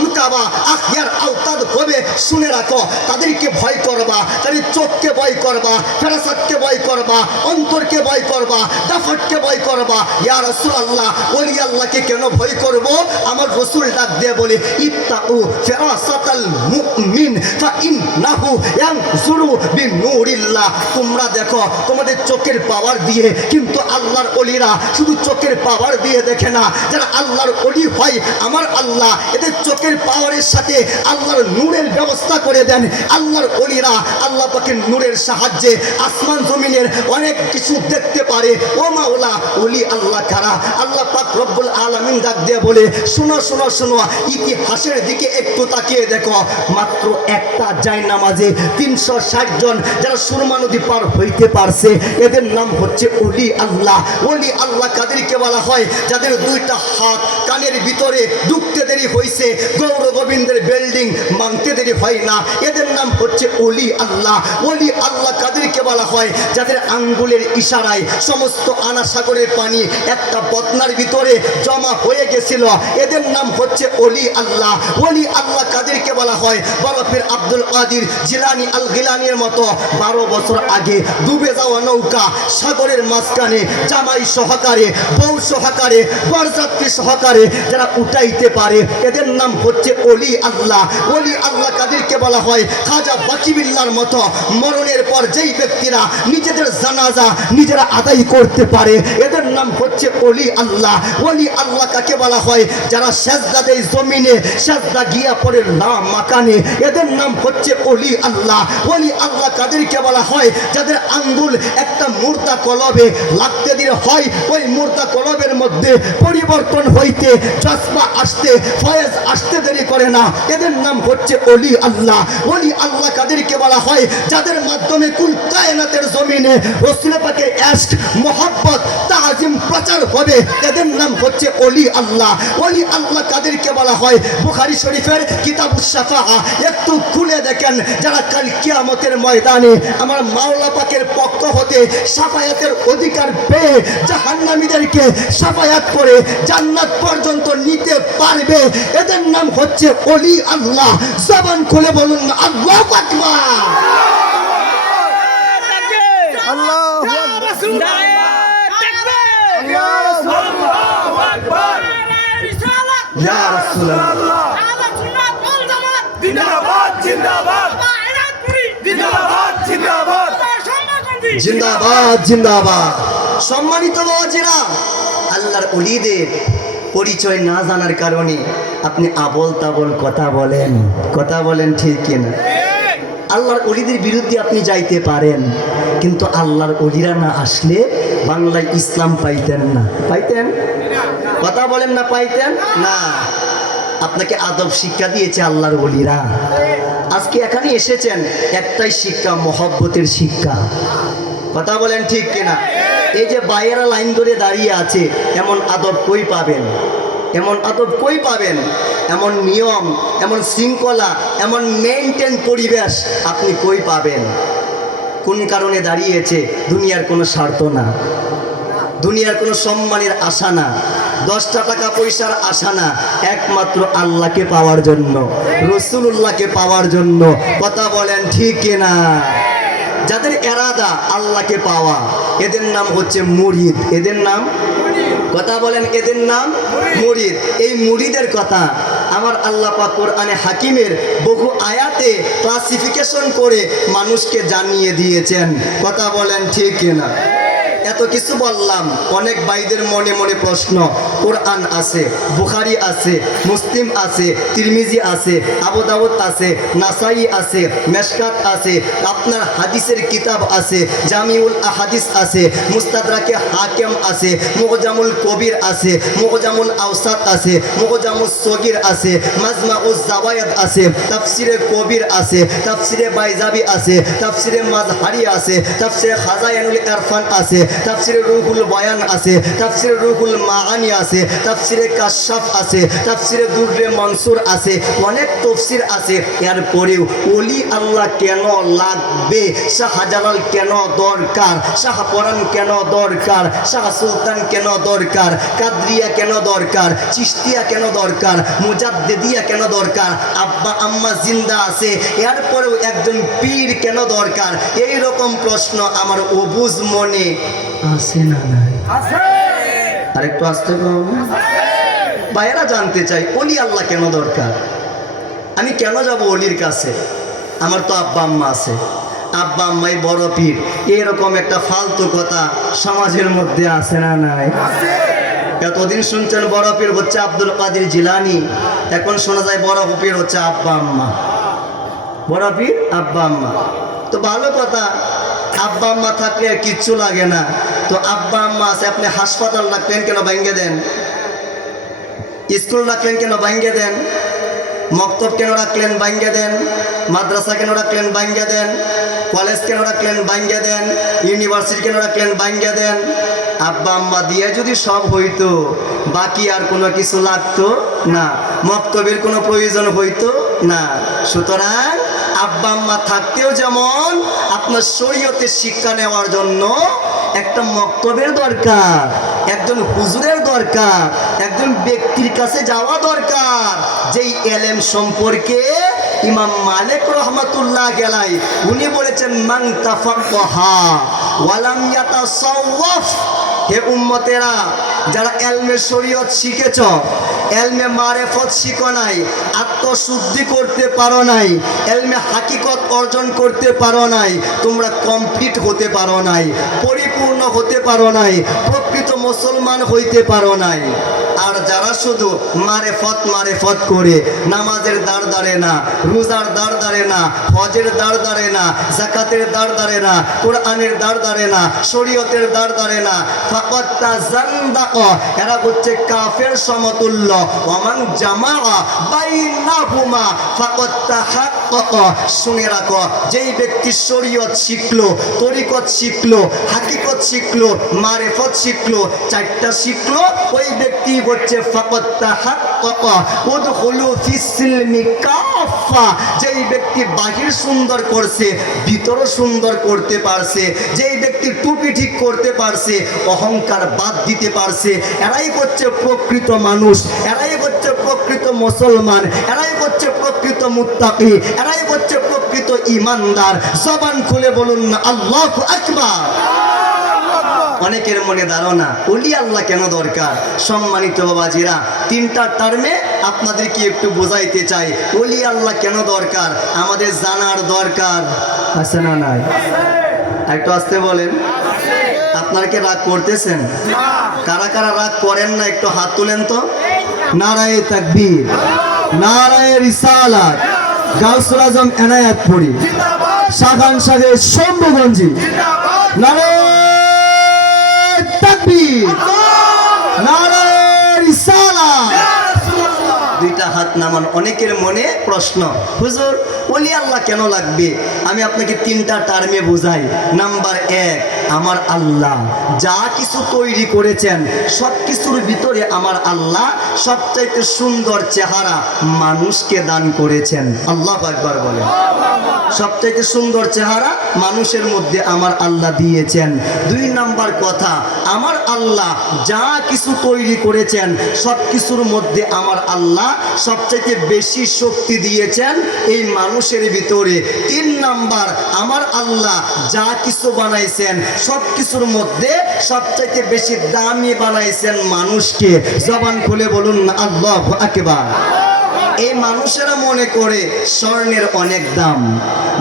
নুকাবা আখিয়ার আওতাদ হবে, শুনে রাখো তাদেরকে ভয় করবা। তাদের চোখকে ভয় করবা, ফেরাসাতকে ভয় করবা, অন্তরকে ভয় করবা, দাফটকে ভয় করবা। ইয়া রাসূলুল্লাহ ওলি আল্লাহকে কেন ভয় করব? আমার রাসূল ডাক দিয়ে বলে ইত্তাউ ফিরাসাতাল মুমিন ফাইন্নাহু ইয়ানজুরু বিনূরিল্লাহ। তোমরা দেখো তোমাদের চোখের পাওয়ার দিয়ে, কিন্তু আল্লাহর ওলিরা শুধু চোখের পাওয়ার দিয়ে দেখে না। যারা আল্লাহর ওলি হয় আমার আল্লাহ এদের চোখের পাওয়ারের সাথে আল্লাহর নূরের ব্যবস্থা করে দেন। আল্লাহর ওলিরা আল্লাহ পাকের নূরের সাহায্যে আসমান জমিনের অনেক কিছু দেখতে পারে। ও মাওলা ওলি আল্লাহ কারা? আল্লাহ পাক রব্বুল আলামিন ডাক দিয়ে বলে শোনো শোনো শোনো, ইতিহাসের দিকে একটু তাকিয়ে দেখো। মাত্র একটা জায়নামাজে 360 জন যারা সুরমা নদী পার হইতে পারছে এদের নাম হচ্ছে ওলি আল্লাহ। ওলি আল্লাহ কাদেরকে বলা হয়? যাদের দুইটা হাত কানের ভিতরে ঢুকতে দেরি হয়েছে, গৌর গোবিন্দের বিল্ডিং মানতে দেরি তৈরি হয় না, এদের নাম হচ্ছে ওলি আল্লাহ। ওলি আল্লাহ কাদেরকে বলা হয়? যাদের আঙ্গুলের ইশারায় সমস্ত আনা সাগরের পানি একটা বদনার ভিতরে জমা হয়ে গেছিল, এদের নাম হচ্ছে ওলি আল্লাহ। ওলি আল্লাহ কাদেরকে বলা হয়? বরফের আব্দুল কাদির জিলানী আল গিলানির মতো 12 বছর আগে ডুবে যাওয়া নৌকা সাগরের মাঝখানে জামাই সহকারে, বউ সহকারে, বরযাত্রী সহকারে যারা উঠাইতে পারে, এদের নাম হচ্ছে ওলি আল্লাহ। ওলি আল্লাহ কাদেরকে বলা হয়? খাজা বাকিবিল্লার মতো মরণের পর যেই ব্যক্তিরা নিজেদের জানাজা নিজেরা আদায় করতে পারে, এদের নাম হচ্ছে ওলি আল্লাহ। ওলি আল্লাহ কাকে বলা হয়? যারা সেজদা দেয় জমিনে, সেজদা গিয়া পড়ে না মাকানে, এদের নাম হচ্ছে ওলি আল্লাহ। ওলি আল্লাহ কাদেরকে বলা হয়? যাদের আঙ্গুল একটা মুর্দা কলবে লাগতে দিলে হয় ওই মুর্দা কলবের মধ্যে পরিবর্তন হইতে, জজবা আসতে, ফয়েজ আসতে দেরি করে না, এদের নাম হচ্ছে ওলি আল্লাহ। ওলি আল্লাহ কাদেরকে বলা হয়? যাদের মাধ্যমে কুল কায়নাতের জমিনে রাসূল পাকের ইশক, মোহাব্বত, তাজিম প্রচার হবে, এদের নাম হচ্ছে ওলি আল্লাহ। ওলি আল্লাহ কাদেরকে বলা হয়? বুখারী শরীফের কিতাবুস শাফাআ একটু খুলে দেখেন, যারা কাল কিয়ামতের ময়দানে আমার মাওলা পাকের পক্ষ হতে শাফায়াতের অধিকার পেয়ে জাহান্নামীদেরকে শাফায়াত করে জান্নাত পর্যন্ত নিতে পারবে, এদের নাম হচ্ছে ওলি আল্লাহ। জবান খুলে বলুন আল্লাহু আকবার। আল্লাহু আকবার। ইয়া রাসূলুল্লাহ। জিন্দাবাদ জিন্দাবাদ জিন্দাবাদ জিন্দাবাদ জিন্দাবাদ। সম্মানিত বাবাজিরা, আল্লাহর ওলিদের পরিচয় না জানার কারণে আপনি আবল তাবল কথা বলেন ঠিক কিনা? আল্লাহর ওলিদের বিরুদ্ধে আপনি যাইতে পারেন, কিন্তু আল্লাহর ওলিরা না আসলে বাংলায় ইসলাম পাইতেন না। পাইতেন? কথা বলেন না পাইতেন না। আপনাকে আদব শিক্ষা দিয়েছে আল্লাহর ওলিরা। আজকে এখানে এসেছেন একটাই শিক্ষা, মহব্বতের শিক্ষা। কথা বলেন ঠিক কিনা? এই যে বাইরা লাইন ধরে দাঁড়িয়ে আছে, এমন আদব কই পাবেন? এমন আদব কই পাবেন? এমন নিয়ম, এমন শৃঙ্খলা, এমন মেইনটেইন পরিবেশ আপনি কই পাবেন? কোন কারণে দাঁড়িয়েছে? দুনিয়ার কোনো স্বার্থ না, দুনিয়ার কোনো সম্মানের আশা না, 10টা টাকা পয়সার আশা না, একমাত্র আল্লাহকে পাওয়ার জন্য, রাসূলুল্লাহকে পাওয়ার জন্য। কথা বলেন ঠিক কিনা? যাদের এরাদা আল্লাহকে পাওয়া, এদের নাম হচ্ছে মুরিদ। এদের নাম, কথা বলেন, এদের নাম মুরিদ। এই মুরিদের কথা আমার আল্লাহ পাক কোরআনে হাকিমের বহু আয়াতে ক্লাসিফিকেশন করে মানুষকে জানিয়ে দিয়েছেন। কথা বলেন ঠিক কিনা? এত কিছু বললাম, অনেক ভাইদের মনে মনে প্রশ্ন। কোরআন আছে, বুখারী আছে, মুসলিম আছে, তিরমিজি আছে, আবু দাউদ আছে, নাসাই আছে, মেশকাত আছে, আপনার হাদিসের কিতাব আছে, জামিউল আহাদিস আছে, মুস্তাদরাকে হাকিম আছে, মুজামুল কবির আছে, মুজামুল আওসাত আছে, মুজামুল সগীর আছে, মাজমাউজ জাওয়ায়েদ আছে, তাফসিরে কবির আছে, তাফসিরে বাইজাবি আছে, তাফসিরে মাজহারি আছে, তাফসিরে খাজায়ানুল ইরফান আছে, তাফসিরে রুহুল বয়ান আছে, তাফসিরে রুহুল মাআনি আছে, তাফসিরে কাশফ আছে, তাফসিরে দুররে মনসুর আছে, অনেক তাফসির আছে। এরপরেও ওলি আল্লাহ কেন লাগবে? শাহজালাল কেন দরকার? শাহপরান কেন দরকার? শাহ সুলতান কেন দরকার? কাদরিয়া কেন দরকার? চিশতিয়া কেন দরকার? মুজাদ্দিদিয়া কেন দরকার? আব্বা আম্মা জিন্দা আছে, এরপরেও একজন পীর কেন দরকার? এই রকম প্রশ্ন আমার অবুঝ মনে আছে না নাই? আরেকটু আসতে ভাইয়েরা জানতে চাই, ওলি আল্লাহ কেন দরকার? আমি কেন যাব ওলির কাছে? আমার তো আব্বা আম্মা আছে, আব্বা আম্মাই বড় পীর। এরকম একটা ফালতু কথা সমাজের মধ্যে আছে না নাই? এতদিন শুনছেন বড় পীর হচ্ছে আব্দুল কাদের জিলানী, এখন শোনা যায় বড় পীর হচ্ছে আব্বা আম্মা। বড় পীর আব্বা আম্মা তো ভালো কথা, আব্বা আম্মা থাকলে আর কিচ্ছু লাগে না। তো আব্বা আম্মা আছে, আপনি হাসপাতাল রাখলেন কেন ভাঙ্গে দেন? স্কুল রাখলেন কেন ভাঙ্গে দেন? মক্তব কেন রাখলেন ভাঙ্গে দেন? মাদ্রাসা কেন রাখলেন ভাঙ্গে দেন? কলেজ কেন রাখলেন ভাঙ্গে দেন? ইউনিভার্সিটি কেন রাখলেন ভাঙ্গে দেন? আব্বা আম্মা দিয়ে যদি সব হইতো, বাকি আর কোনো কিছু লাগতো না, মক্তবের কোনো প্রয়োজন হইতো না। সুতরাং আব্বা আম্মা থাকতেও যেমন আপনার শরীয়তের শিক্ষা নেওয়ার জন্য একটা মক্তবের দরকার, একজন হুজুরের দরকার, একজন ব্যক্তির কাছে যাওয়া দরকার যেই এলেম সম্পর্কে ইমাম মালিক রহমাতুল্লাহ আলাইহি উনি বলেছেন মান তাফাক্কাহা ওয়ালাম ইয়াতাসাওয়াফ। হে উম্মতেরা, যারা এলমে শরীয়ত শিখেছ, এলমে মারেফত শিখো নাই, আত্মশুদ্ধি করতে পারো নাই, এলমে হাকিকত অর্জন করতে পারো নাই, তোমরা কমপ্লিট হতে পারো নাই, পরিপূর্ণ হতে পারো নাই, প্রকৃত মুসলমান হইতে পারো নাই। আর যারা শুধু মারেফত মারেফত করে নামাজের দাঁড় দাঁড়ে না, রোজার দাঁড় দাঁড়ে না, হজের দাঁড় দাঁড়ে না, যাকাতের দাঁড় দাঁড়ে না, কোরআনের দাঁড় দাঁড়ে না, শরীয়তের দাঁড় দাঁড়ে না, ফাকাত তাযান্দাক, এরা হচ্ছে কাফের সমতুল্য। ওয়ামান জামাআ বাইনাহুমা ফাকাত তাহাক্কাক। শুনে রাখো, যেই ব্যক্তি শরীয়ত শিখলো, তরিকত শিখলো, হাকিকত শিখলো, মারেফত শিখলো, চারটা শিখলো, ওই ব্যক্তি হচ্ছে ফাকাত তাহাক্কাক। উদখুলু ফিস সিলমি কাফা। যেই ব্যক্তি বাহির সুন্দর করছে, ভিতরও সুন্দর করতে পারছে, যেই ব্যক্তি টুপি ঠিক করতে পারছে, অহংকার বাদ দিতে পারছে, এরাই হচ্ছে প্রকৃত মানুষ, এরাই হচ্ছে প্রকৃত মুসলমান, এরাই হচ্ছে প্রকৃত মুত্তাকি, এরাই হচ্ছে প্রকৃত ঈমানদার। জবান খুলে বলুন না আল্লাহু আকবার। অনেকের মনে ধারণা ওলি আল্লাহ কেন দরকার। সম্মানিত বাবাজিরা, তিনটা টার্মে আপনাদেরকে একটু বোঝাইতে চাই ওলি আল্লাহ কেন দরকার, আমাদের জানার দরকার আছে না নাই? একটু আসতে বলেন। আপনারা কি রাগ করতেছেন? কারা কারা রাগ করেন না একটু হাত তুলেন তো। নারায়ে তাকবীর, নারায়ে রিসালাত, গাউসুল আজম এনায়েতপুরি, শাখান শাহে শম্ভুগঞ্জি, নারায়ে তাকবীর, নারায়ে রিসালাত। দুইটা হাত নামান। অনেকের মনে প্রশ্ন, হুজুর ওলি আল্লাহ কেন লাগবে? আমি আপনাকে তিনটা টার্মে বোঝাই। নাম্বার এক, আমার আল্লাহ যা কিছু তৈরি করেছেন সব কিছুর ভিতরে আমার আল্লাহ সবচাইতে সুন্দর চেহারা মানুষকে দান করেছেন। আল্লাহু আকবার বলেন। সবচাইতে সুন্দর চেহারা মানুষের মধ্যে আমার আল্লাহ দিয়েছেন। দুই নাম্বার কথা, আমার আল্লাহ যা কিছু তৈরি করেছেন সব কিছুর মধ্যে আমার আল্লাহ সবচাইতে বেশি শক্তি দিয়েছেন এই মানুষের ভিতরে। তিন নাম্বার, আমার আল্লাহ যা কিছু বানাইছেন সব কিছুর মধ্যে সবচাইতে বেশি দামি বানাইছেন মানুষকে। জবান খুলে বলুন না আল্লাহু আকবার। এই মানুষেরা মনে করে স্বর্ণের অনেক দাম,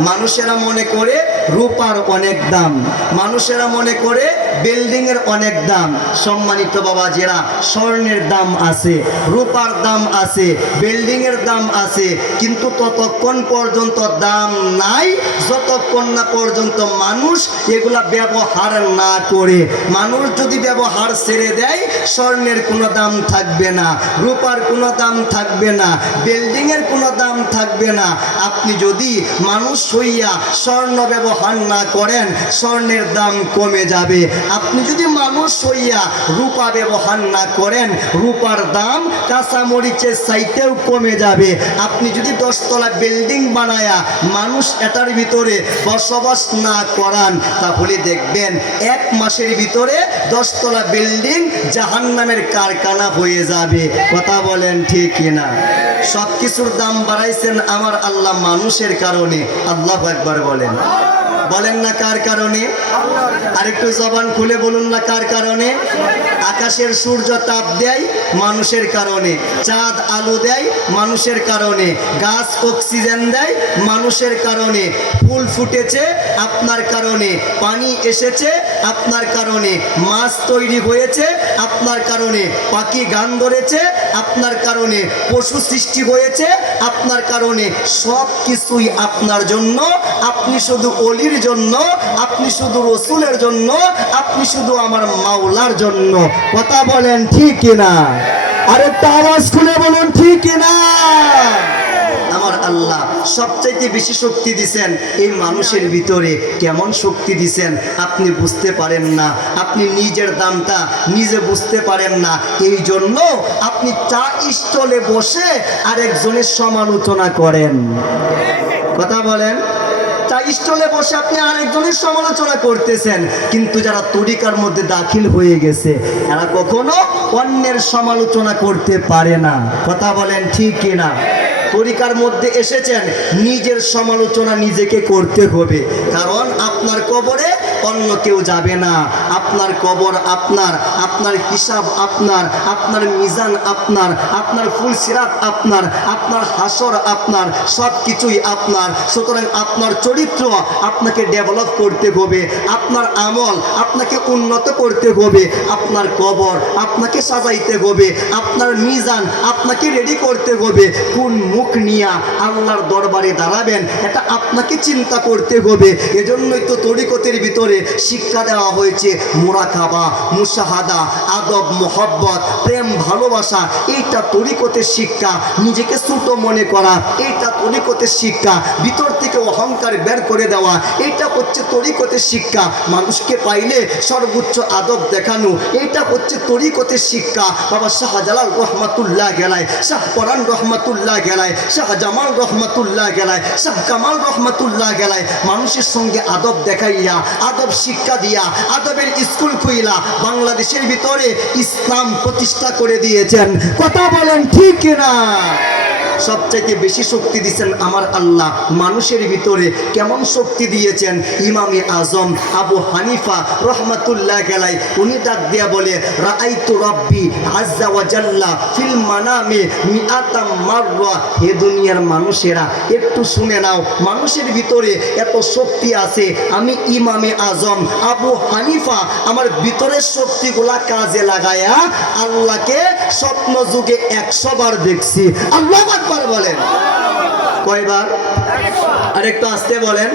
মানুষেরা মনে করে রূপার অনেক দাম, মানুষেরা মনে করে বিল্ডিং এর অনেক দাম। সম্মানিত বাবাজিরা, স্বর্ণের দাম আছে, রূপার দাম আছে, বিল্ডিং এর দাম আছে, কিন্তু ততক্ষণ পর্যন্ত দাম নাই যতক্ষণ না পর্যন্ত মানুষ এগুলা ব্যবহার না করে। মানুষ যদি ব্যবহার ছেড়ে দেয়, স্বর্ণের কোনো দাম থাকবে না, রূপার কোনো দাম থাকবে না, বিল্ডিং এর কোনো দাম থাকবে না। আপনি যদি মানুষ হইয়া স্বর্ণ ব্যবহার না করেন, স্বর্ণের দাম কমে যাবে। আপনি যদি মানুষ হইয়া রূপা ব্যবহার না করেন, রূপার দাম কাঁচামরিচের চাইতেও কমে যাবে। আপনি যদি 10 তলা বিল্ডিং বানায়া মানুষ এটার ভিতরে বসবাস না করান, তাহলে দেখবেন 1 মাসের ভিতরে 10 তলা বিল্ডিং জাহান্নামের কারখানা হয়ে যাবে। কথা বলেন ঠিক কিনা? সব কিছুর দাম বাড়াইছেন আমার আল্লাহ মানুষের কারণে। আল্লাহু আকবার বলেন। বলেন না কার কারণে? আরেকটু জবান খুলে বলুন না কার কারণে? আকাশের সূর্য তাপ দেয় মানুষের কারণে, চাঁদ আলো দেয় মানুষের কারণে, গাছ অক্সিজেন দেয় মানুষের কারণে, ফুল ফুটেছে আপনার কারণে, পানি এসেছে আপনার কারণে, মাছ তৈরি হয়েছে আপনার কারণে, পাখি গান ধরেছে আপনার কারণে, পশু সৃষ্টি হয়েছে আপনার কারণে। সব কিছুই আপনার জন্য। আপনি শুধু অলির জন্য, আপনি শুধু রসুলের জন্য, আপনি শুধু আমার মাওলার জন্য। কথা বলেন ঠিক কিনা? আরেকটা আওয়াজ খুলে বলুন ঠিক কিনা? আমার আল্লাহ সবচাইতে বেশি শক্তি দিছেন এই মানুষের ভিতরে। কেমন শক্তি দিছেন আপনি বুঝতে পারেন না, আপনি নিজের দামটা নিজে বুঝতে পারেন না। এই জন্য আপনি চা স্টলে বসে আরেকজনের সমালোচনা করেন। কথা বলেন, চা স্টলে বসে আপনি আরেকজনের সমালোচনা করতেছেন, কিন্তু যারা তরিকার মধ্যে দাখিল হয়ে গেছে এরা কখনো অন্যের সমালোচনা করতে পারে না। কথা বলেন ঠিক কিনা? তরিকার মধ্যে এসেছেন, নিজের সমালোচনা নিজেকে করতে হবে, কারণ আপনার কবরে অন্য কেউ যাবে না। আপনার কবর আপনার, আপনার হিসাব আপনার, আপনার মিজান আপনার, আপনার ফুলসিরাত আপনার, আপনার হাসর আপনার, সব কিছুই আপনার। সুতরাং আপনার চরিত্র আপনাকে ডেভেলপ করতে হবে, আপনার আমল আপনাকে উন্নত করতে হবে, আপনার কবর আপনাকে সাজাইতে হবে, আপনার মিজান আপনাকে রেডি করতে হবে। কোন মুখ নিয়া আল্লাহর দরবারে দাঁড়াবেন এটা আপনাকে চিন্তা করতে হবে। এজন্যই তো তরিকতের ভিতরে শিক্ষা দেওয়া হয়েছে মুরাকাবা, মুশাহাদা, আদব, মোহব্বত, প্রেম, ভালোবাসা। এইটা তরিকতের শিক্ষা। নিজেকে ছোট মনে করা এইটা তরিকতের শিক্ষা। ভিতর থেকে অহংকার বের করে দেওয়া এইটা হচ্ছে তরিকতের শিক্ষা। মানুষকে পাইলে সর্বোচ্চ আদব দেখানো এইটা হচ্ছে তরিকতের শিক্ষা। বাবা শাহজালাল রহমাতুল্লাহ গেলায়, শাহ পরান রহমাতুল্লাহ গেলায়, শাহ জামাল রহমাতুল্লাহ গেলায়, শাহ কামাল রহমাতুল্লাহ গেলায় মানুষের সঙ্গে আদব দেখাইয়া, আদব শিক্ষা দিয়া, আদবের স্কুল খুইলা বাংলাদেশের ভিতরে ইসলাম প্রতিষ্ঠা করে দিয়েছেন। কথা বলেন ঠিক কিনা? সবচাইতে বেশি শক্তি দিয়েছেন আমার আল্লাহ মানুষের ভিতরে। কেমন শক্তি দিয়েছেন? ইমামে আজম আবু হানিফা রহমাতুল্লাহ গেলাই উনি ডাক দিয়া বলে, রাআইতু রাব্বি আজ্জা ওয়া জাল্লা ফিল মানামে মিআতাম মাররা। হে দুনিয়ার মানুষেরা একটু শুনে নাও, মানুষের ভিতরে এত শক্তি আছে। আমি ইমামে আজম আবু হানিফা আমার ভিতরের শক্তিগুলা কাজে লাগায়া আল্লাহকে স্বপ্ন যুগে 100 বার দেখছি। আল্লাহু আকবার বলেন। কয়বার? আর একটু আস্তে বলেন,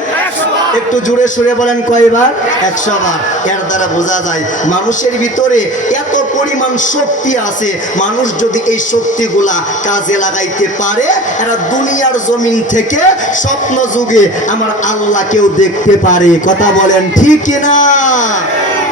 একটু জোরে সুরে বলেন, কয়বার? 100 বার। এর দ্বারা বোঝা যায় মানুষের ভিতরে এত পরিমাণ শক্তি আছে। মানুষ যদি এই শক্তিগুলা কাজে লাগাইতে পারে এরা দুনিয়ার জমিন থেকে স্বপ্ন যুগে আমার আল্লাহকেও দেখতে পারে। কথা বলেন ঠিক কিনা?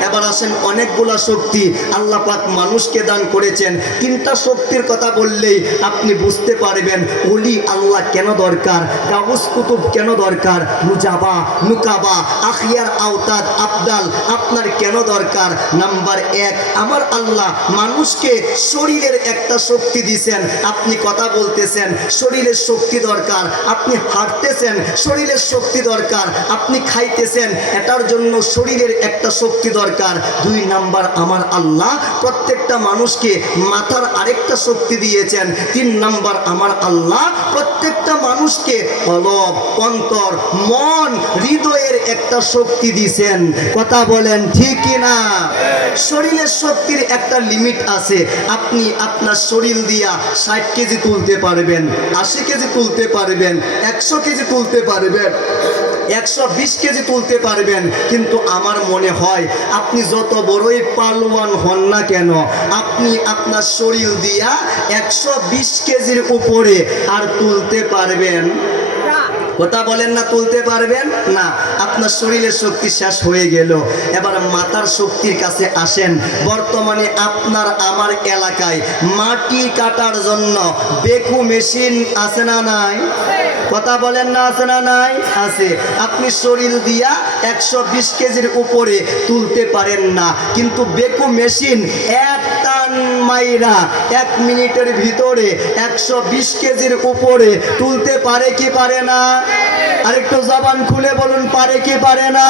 এবার আসেন, অনেকগুলা শক্তি আল্লাহ পাক মানুষকে দান করেছেন। 3টা শক্তির কথা বললেই আপনি বুঝতে পারবেন ওলি আল্লাহ কেন দরকার, কাগজ কুতুব কেন দরকার, মুজাবা, নুকাবা, আখিয়ার, আওতাদ, আবদাল আপনার কেন দরকার। নাম্বার 1, আমার আল্লাহ মানুষকে শরীরের একটা শক্তি দিয়েছেন। আপনি কথা বলতেছেন, শরীরের শক্তি দরকার। আপনি হাঁটতেছেন, শরীরের শক্তি দরকার। আপনি খাইতেছেন, এটার জন্য শরীরের একটা শক্তি দরকার। 2 নাম্বার, আমার আল্লাহ প্রত্যেকটা মানুষকে মাথার আরেকটা শক্তি দিয়েছেন। 3 নাম্বার, আমার আল্লাহ প্রত্যেকটা মানুষকে কলব, অন্তর, মন, হৃদয়ের একটা শক্তি দিয়েছেন। কথা বলেন ঠিক কিনা? শরীরের শক্তির একটা লিমিট আছে। আপনি আপনার শরীর দিয়া 60 কেজি তুলতে পারবেন, 80 কেজি তুলতে পারবেন, 100 কেজি তুলতে পারবেন, 120 কেজি তুলতে পারবেন। কিন্তু আমার মনে হয় আপনি যত বড়ই পালওয়ান হন না কেন, আপনি আপনার শরীর দিয়া 120 কেজির উপরে আর তুলতে পারবেন? কথা বলেন না, তুলতে পারবেন না। আপনার শরীরের শক্তি শেষ হয়ে গেল। এবার মাথার শক্তির কাছে আসেন। বর্তমানে আপনার আমার এলাকায় মাটি কাটার জন্য বেকু মেশিন আছে না নাই? কথা বলেন না, আছে না নাই? আছে। আপনি শরীর দিয়া 120 কেজির উপরে তুলতে পারেন না, কিন্তু বেকু মেশিন এক টান মাইরা 1 মিনিটের ভিতরে 120 কেজির উপরে তুলতে পারে কি পারে না? আরেকটু জবান খুলে বলুন, পারে কি পারে না?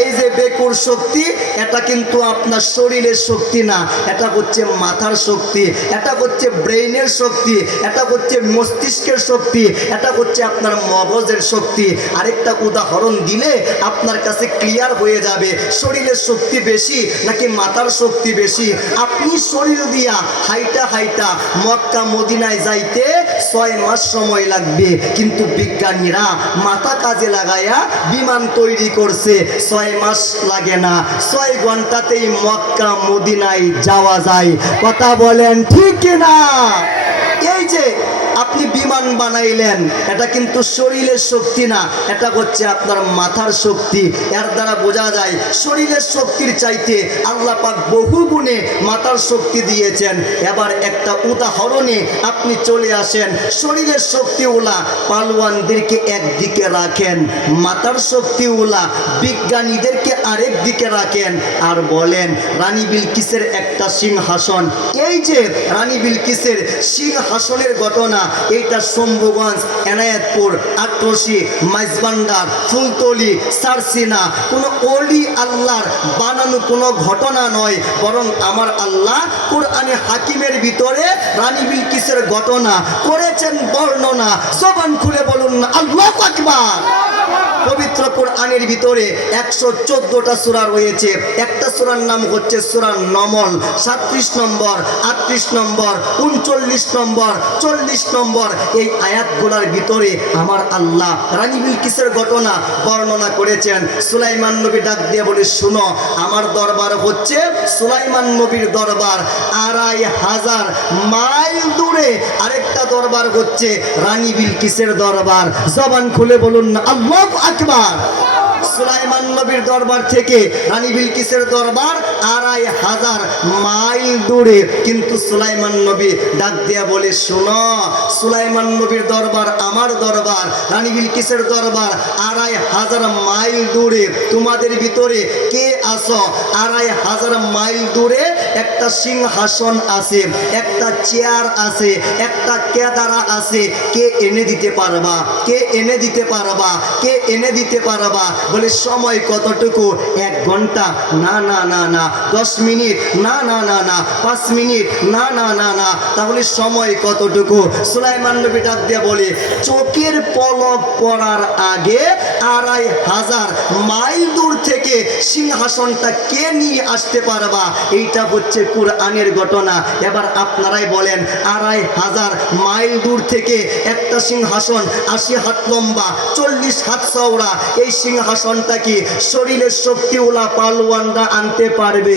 এই যে বেকুর শক্তি, এটা কিন্তু আপনার শরীরের শক্তি না, এটা হচ্ছে মাথার শক্তি, এটা হচ্ছে ব্রেইনের শক্তি, এটা হচ্ছে মস্তিষ্কের শক্তি, এটা হচ্ছে আপনার মগজের শক্তি। আরেকটা উদাহরণ দিলে আপনার কাছে ক্লিয়ার হয়ে যাবে শরীরের শক্তি বেশি নাকি মাথার শক্তি বেশি। আপনি শরীর দিয়া হাইটা হাইটা মক্কা মদিনায় যাইতে 6 মাস সময় লাগবে, কিন্তু বিজ্ঞানীরা মাথা কাজে লাগায়া বিমান তৈরি করছে, 6 মাস লাগে না, 6 ঘন্টাতেই মক্কা মদিনায় যাওয়া যায়। কথা বলেন ঠিক কিনা? এই যে আপনি বিমান বানাইলেন, এটা কিন্তু শরীরের শক্তি না, এটা হচ্ছে আপনার মাথার শক্তি। এর দ্বারা বোঝা যায় শরীরের শক্তির চাইতে আল্লাহ পাক বহু গুণে মাথার শক্তি দিয়েছেন। এবার একটা উদাহরণে আপনি চলে আসেন। শরীরের শক্তিওয়ালা পালোয়ানদেরকে একদিকে রাখেন, মাথার শক্তিওয়ালা বিজ্ঞানীদেরকে আরেক দিকে রাখেন, আর বলেন রানী বিলকিসের একটা সিংহাসন। এই যে রানী বিলকিসের সিংহাসনের ঘটনা, এইটা শম্ভুগঞ্জ, এনায়েতপুর, আটরশি, মাইজবান্ডার, ফুলতলি, সারসিনা কোনো ওলি আল্লাহর বানানো কোনো ঘটনা নয়, বরং আমার আল্লাহ কোরআনে হাকিমের ভিতরে রানী বিলকিসের ঘটনা করেছেন বর্ণনা। জবান খুলে বলুন না আল্লাহু আকবার। পবিত্র কোরআনের ভিতরে 114টা সূরা রয়েছে। একটা সূরার নাম হচ্ছে সূরা নমল, 37 নম্বর, 38 নম্বর, 39 নম্বর, 40 নম্বর। এই আয়াতগুলোর ভিতরে আমার আল্লাহ রানী বিলকিসের ঘটনা বর্ণনা করেছেন। সুলাইমান নবী ডাক দিয়ে বলে, শুনো, আমার দরবার হচ্ছে সুলাইমান নবীর দরবার, 2500 মাইল দূরে আরেকটা দরবার হচ্ছে রানী বিলকিসের দরবার। জবান খুলে বলুন না আল্লাহু আকবার। সুলাইমান নবীর দরবার থেকে রানী বিলকিসের দরবার 2500 মাইল দূরে, কিন্তু সুলাইমান নবী ডাক দিয়া বলে, শোনো, সুলাইমান নবীর দরবার আমার দরবার, রানী বিলকিসের দরবার 2500 মাইল দূরে। তোমাদের ভিতরে কে আসো? 2500 মাইল দূরে একটা সিংহাসন আছে, একটা চেয়ার আছে, একটা কেদারা আছে। কে এনে দিতে পারবা? কে এনে দিতে পারবা? কে এনে দিতে পারবা? বলে সময় কতটুকু? 1 ঘন্টা? না না না না। 10 মিনিট? না না না না। 5 মিনিট? না না না না। তাহলে সময় কতটুকু? সুলাইমান নবী ডাক দিয়ে বলে, চোখের পলক পড়ার আগে 2500 মাইল দূর থেকে সিংহাসনটা কে নিয়ে আসতে পারবা? এইটা হচ্ছে কোরআনের ঘটনা। এবার আপনারাই বলেন, 2500 মাইল দূর থেকে একটা সিংহাসন 80 হাত লম্বা, 40 হাত চওড়া, এই সিংহাসনটা কি শরীরের শক্তিওয়ালা পালোয়ানরা আনতে পারবে?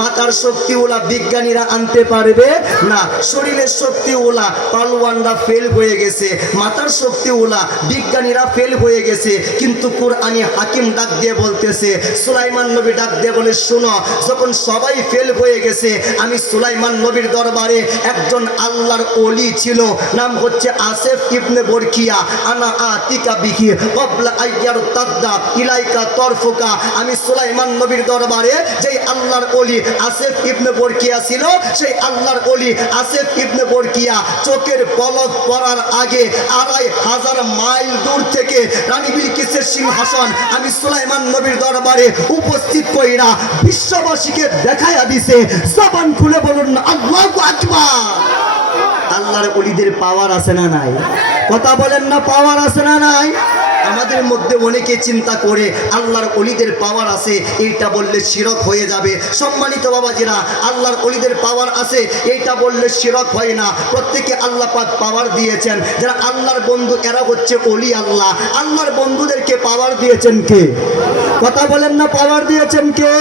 মাথার শক্তিওয়ালা বিজ্ঞানীরা আনতে পারবে না। শরীরের শক্তিওয়ালা পালোয়ানরা ফেল হয়ে গেছে, মাথার শক্তিওয়ালা বিজ্ঞানীরা ফেল হয়ে গেছে। কিন্তু কোরআনে হাকিম ডাক দিয়ে বলতেছে, সুলাইমান নবী ডাক দিয়ে বলে, শোনো, যখন সবাই ফেল হয়ে গেছে, আমি সুলাইমান নবীর দরবারে একজন আল্লাহর ওলি ছিল, নাম হচ্ছে আসেফ ইবনে বরকিয়া। আনা আতিকা বিহি ক্বাবলা আইয়ার তাদ্দা ইলাইকা তরফুকা। আমি সুলাইমান নবীর দরবারে যেই আল্লাহর ওলি আসেফ ইবনে বরকিয়া ছিল, সেই আল্লাহর ওলি আসেফ ইবনে বরকিয়া চোখের পলক পড়ার আগে 2500 মাইল দূর থেকে রানী বিলকিসের সিংহাসন আমি সুলাইমান নবীর দরবারে উপস্থিত কইরা বিশ্ববাসীকে দেখাইয়া দিছে। জবান খুলে বলুন না আল্লাহু আকবার। আল্লাহর ওলিদের পাওয়ার আছে না নাই? কথা বলেন না, পাওয়ার আছে না নাই? আমাদের মধ্যে অনেকে চিন্তা করে আল্লাহর ওলিদের পাওয়ার আছে, এইটা বললে শিরক হয়ে যাবে। সম্মানিত বাবাজিরা, আল্লাহর ওলিদের পাওয়ার আছে এইটা বললে শিরক হয় না। প্রত্যেকে আল্লাহ পাক পাওয়ার দিয়েছেন। যারা আল্লাহর বন্ধু, এরা হচ্ছে ওলি আল্লাহ। আল্লাহর বন্ধুদেরকে পাওয়ার দিয়েছেন কে? কথা বলেন না, পাওয়ার দিয়েছেন কে?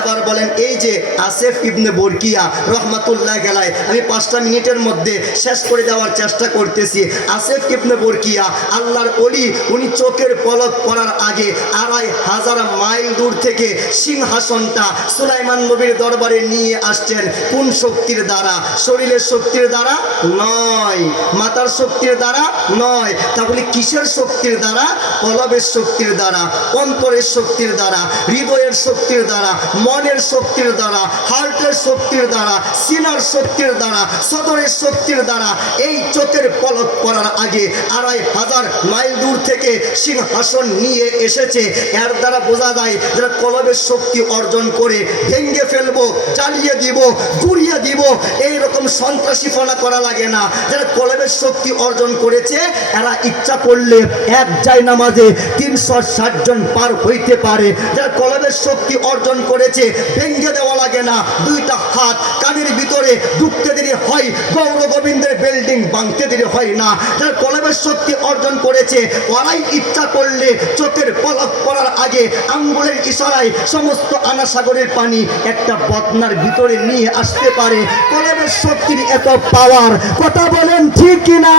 এবার বলেন, এই যে আসেফ ইবনে বরকিয়া রহমাতুল্লাহ আলাইহি, আমি 5টা মিনিটের মধ্যে শেষ করে দেওয়ার চেষ্টা করতেছি। আসেফ ইবনে বরকিয়া আল্লাহর ওলি, উনি চোখের পলক পড়ার আগে 2500 মাইল দূর থেকে সিংহাসনটা সুলাইমান নবীর দরবারে নিয়ে আসছেন। কোন শক্তির দ্বারা? শরীরের শক্তির দ্বারা নয়, মাথার শক্তির দ্বারা নয়। তাহলে কিসের শক্তির দ্বারা? কলবের শক্তির দ্বারা, অন্তরের শক্তির দ্বারা, হৃদয়ের শক্তির দ্বারা, মনের শক্তির দ্বারা, হার্টের শক্তির দ্বারা, সিনার শক্তির দ্বারা, সদরের শক্তির দ্বারা এই চোখের পলক পড়ার আগে 2500 মাইল দূর থেকে সিংহাসন নিয়ে এসেছে। এর দ্বারা বোঝা যায় যারা কলবের শক্তি অর্জন করে ভেঙে ফেলবো, জ্বালিয়ে দিব, গুড়িয়ে দিব, এইরকম সন্ত্রাসীপনা করা লাগে না। যারা কলবের শক্তি অর্জন করেছে, এরা ইচ্ছা করলে এক জায়নামাজে 360 জন পার হইতে পারে। যারা কলবের শক্তি অর্জন করেছে, হচ্ছে ভেঙ্গে দেওয়া লাগে না, দুইটা হাত কানের ভিতরে ঢুকতে দেরি হয়, গৌর গোবিন্দের বিল্ডিং ভাঙতে দেরি হয় না। যারা কলমের শক্তি অর্জন করেছে ওরাই ইচ্ছা করলে চোখের পলক পড়ার আগে আঙ্গুলের ইশারায় সমস্ত আনাসাগরের পানি একটা বদনার ভিতরে নিয়ে আসতে পারে। কলমের শক্তির এত পাওয়ার, কথা বলেন ঠিক কিনা?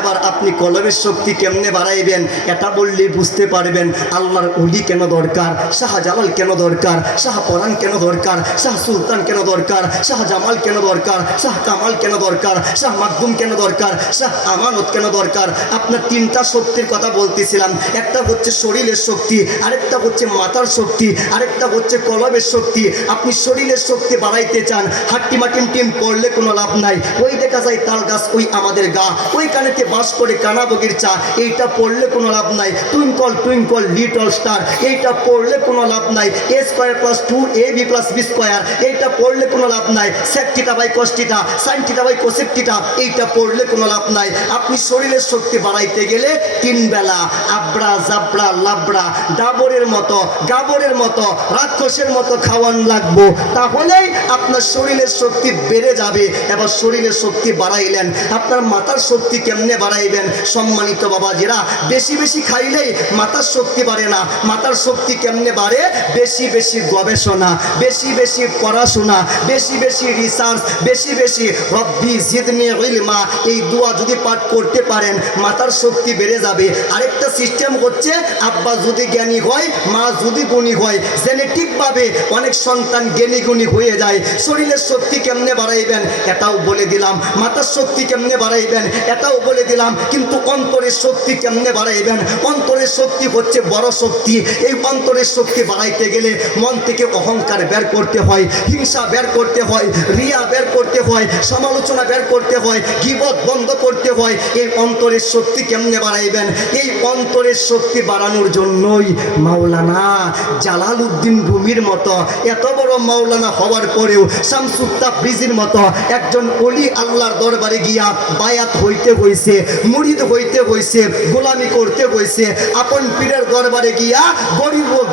এবার আপনি কলমের শক্তি কেমনে বাড়াইবেন এটা বললেই বুঝতে পারবেন আল্লাহর ওলি কেন দরকার, শাহজালাল কেন দরকার, শাহপরান কেন দরকার, শাহ সুলতান কেন দরকার, শাহজামাল কেন দরকার, শাহ কামাল কেন দরকার, শাহ মাকদুম কেন দরকার, শাহ আমানত কেন দরকার। আপনার তিনটা শক্তির কথা বলতেছিলাম, একটা হচ্ছে শরীরের শক্তি, আরেকটা হচ্ছে মাথার শক্তি, আরেকটা হচ্ছে কলমের শক্তি। আপনি শরীরের শক্তি বাড়াইতে চান, হাট্টি মাটিম টিম পড়লে কোনো লাভ নাই। ওই দেখা যায় তাল গাছ, ওই আমাদের গা, ওই কানেতে বাস করে কানা বগির চা, এইটা পড়লে কোনো লাভ নাই। টুইঙ্কল টুইঙ্কল লিটল স্টার, এইটা পড়লে কোনো লাভ নাই। A square plus 2ab plus B square, এইটা পড়লে কোনো লাভ নাই। Sec theta by cos theta, sine theta by cosec theta, এইটা পড়লে কোনো লাভ নাই। আপনি শরীরের শক্তি বাড়াইতে গেলে তিন বেলা আবড়া জাবড়া লাবড়া ডাবরের মতো গাবরের মতো রাক্ষসের মতো খাওয়ান লাগবো, তাহলেই আপনার শরীরের শক্তি বেড়ে যাবে। এবার শরীরের শক্তি বাড়াইলেন, আপনার মাথার শক্তি কেমনে বাড়াইবেন? সম্মানিত বাবাজিরা, বেশি বেশি খাইলেই মাথার শক্তি বাড়ে না। মাথার শক্তি কেমনে বাড়ে? বেশি বেশি গবেষণা, বেশি বেশি পড়াশোনা, বেশি বেশি রিসার্চ, বেশি বেশি রব্বি জিদনি ইলমা, এই দোয়া যদি পাঠ করতে পারেন মাথার শক্তি বেড়ে যাবে। আরেকটা সিস্টেম হচ্ছে আব্বা যদি জ্ঞানী হয়, মা যদি গুণী হয়, জেনেটিকভাবে অনেক সন্তান জ্ঞানী গুণী হয়ে যায়। শরীরের শক্তি কেমনে বাড়াইবেন এটাও বলে দিলাম, মাথার শক্তি কেমনে বাড়াইবেন এটাও বলে দিলাম, কিন্তু অন্তরের শক্তি কেমনে বাড়াইবেন? অন্তরের শক্তি হচ্ছে বড় শক্তি। এই অন্তরের শক্তি বাড়াইতে গেলে মন থেকে অহংকার বের করতে হয়, হিংসা বের করতে হয়, রিয়া বের করতে হয়, সমালোচনা বের করতে হয়, গীবত বন্ধ করতে হয়। এই অন্তরের শক্তি কেমনে বাড়াইবেন? এই অন্তরের শক্তি বাড়ানোর জন্যই মাওলানা জালালউদ্দিন রুমির মতো এত বড় মাওলানা হওয়ার পরেও শামসুত তাবরিজির মতো একজন ওলি আল্লাহর দরবারে গিয়া বায়াত হইতে হইছে, মুরিদ হইতে হইছে, গোলামি করতে হইছে। আপন পীরের দরবারে গিয়া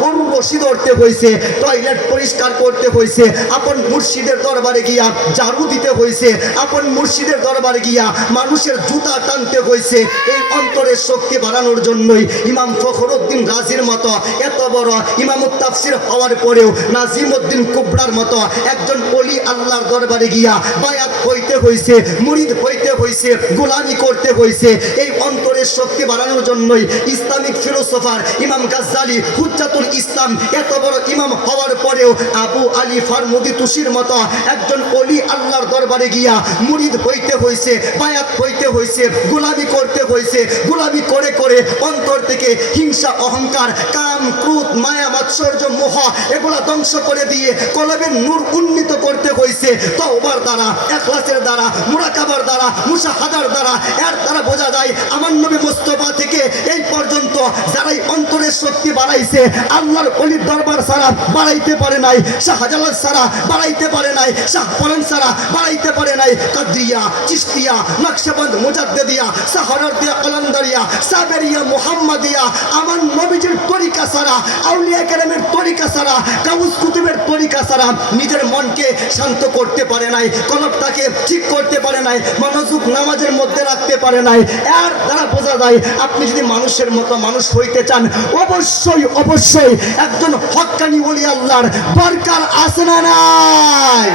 গরু রশি ধরতে হইছে, টয়লেট পরিষ্কার করতে হইছে। আপন মুর্শিদের দরবারে গিয়া ঝাড়ু দিতে হইছে, আপন মুর্শিদের দরবারে গিয়া মানুষের জুতা টানতে হইছে। এই অন্তরের শক্তি বাড়ানোর জন্যই ইমাম ফখরুদ্দিন রাজির মতো এত বড় ইমামুত তাফসির হওয়ার পরেও নাজিমউদ্দিন কুবরার মতো একজন ওলি আল্লাহর দরবারে গিয়া বায়াত হইতে হইছে, মুরিদ হইতে হইছে, গোলামি করতে হইছে। এই অন্তরের শক্তি বাড়ানোর জন্যই ইসলামিক ফিলোসফার ইমাম গাজ্জালি হুজ্জাতুল ইসলাম এত বড় ইমাম হওয়ার পরেও আবু আলী ফারমুদি তুসির মতো একজন ওলি আল্লাহর দরবারে গিয়া মুরিদ হইতে হইছে, বায়াত হইতে হইছে, গোলামি করতে হইছে। গোলামি করে করে অন্তর থেকে হিংসা অহংকার কাম ক্রোধ মায়া মাৎসর্য মোহ এগুলা ধ্বংস করে দিয়ে কলবের নূর উন্নীত করতে হইছে। তওবার দ্বারা, ইখলাসের দ্বারা, মুরাকাবার দ্বারা, মুশাহাদার দ্বারা। এর দ্বারা বোঝা যায় আমার নবী মুস্তাফা থেকে এই পর্যন্ত যারাই অন্তরের শক্তি বাড়াইছে আল্লাহর ওলির দরবার ছাড়া বাড়াইতে পারে নাই, শাহজালাল ছাড়া বাড়াইতে পারে নাই, শাহপরান ছাড়া বাড়াইতে পারে নাই। কাদরিয়া, চিশতিয়া, নকশবন্দ, মুজাদ্দিদিয়া, সাহারদিয়া, কলন্দরিয়া, সাবেরিয়া, মুহাম্মাদিয়া আমার নবীজির তরিকা ছাড়া, আউলিয়া কেরামের তরিকা ছাড়া, গাউস কুতুবের তরিকা ছাড়া নিজের মনকে শান্ত করতে পারে নাই, কলবটাকে ঠিক করতে পারে নাই, মনোযোগ নামাজের মধ্যে রাখতে পারে নাই। এর দ্বারা বোঝা যায় আপনি যদি মানুষের মতো মানুষ হইতে চান অবশ্যই অবশ্যই একজন হক্কানি ওলি আল্লাহর দরকার আছে না নাই?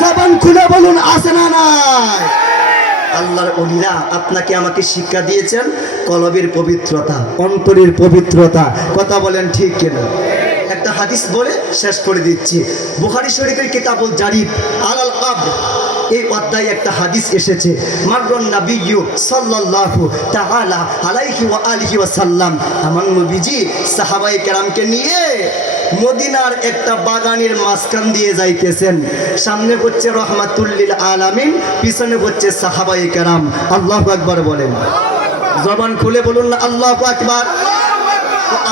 জবান খুলে বলুন আছে না নাই? আল্লাহর ওলিরা আপনাকে আমাকে শিক্ষা দিয়েছেন কলবের পবিত্রতা, অন্তরের পবিত্রতা। কথা বলেন ঠিক কিনা? একটা হাদিস বলে শেষ করে দিচ্ছি। বুখারী শরীফের কিতাবুল জারিফ আলাল কবর এই অধ্যায়ে একটা হাদিস এসেছে। মাররুন নবিয়্যু সাল্লাল্লাহু তাআলা আলাইহি ওয়া আলিহি ওয়া সাল্লাম আমার নবীজি সাহাবায়ে কেরামকে নিয়ে মদিনার একটা বাগানের মাঝখান দিয়ে যাইতেছেন। সামনে হচ্ছে রহমাতুল লিল আলামিন, পিছনে হচ্ছে সাহাবায়ে কেরাম। আল্লাহু আকবার বলেন, জবান খুলে বলুন না আল্লাহু আকবার।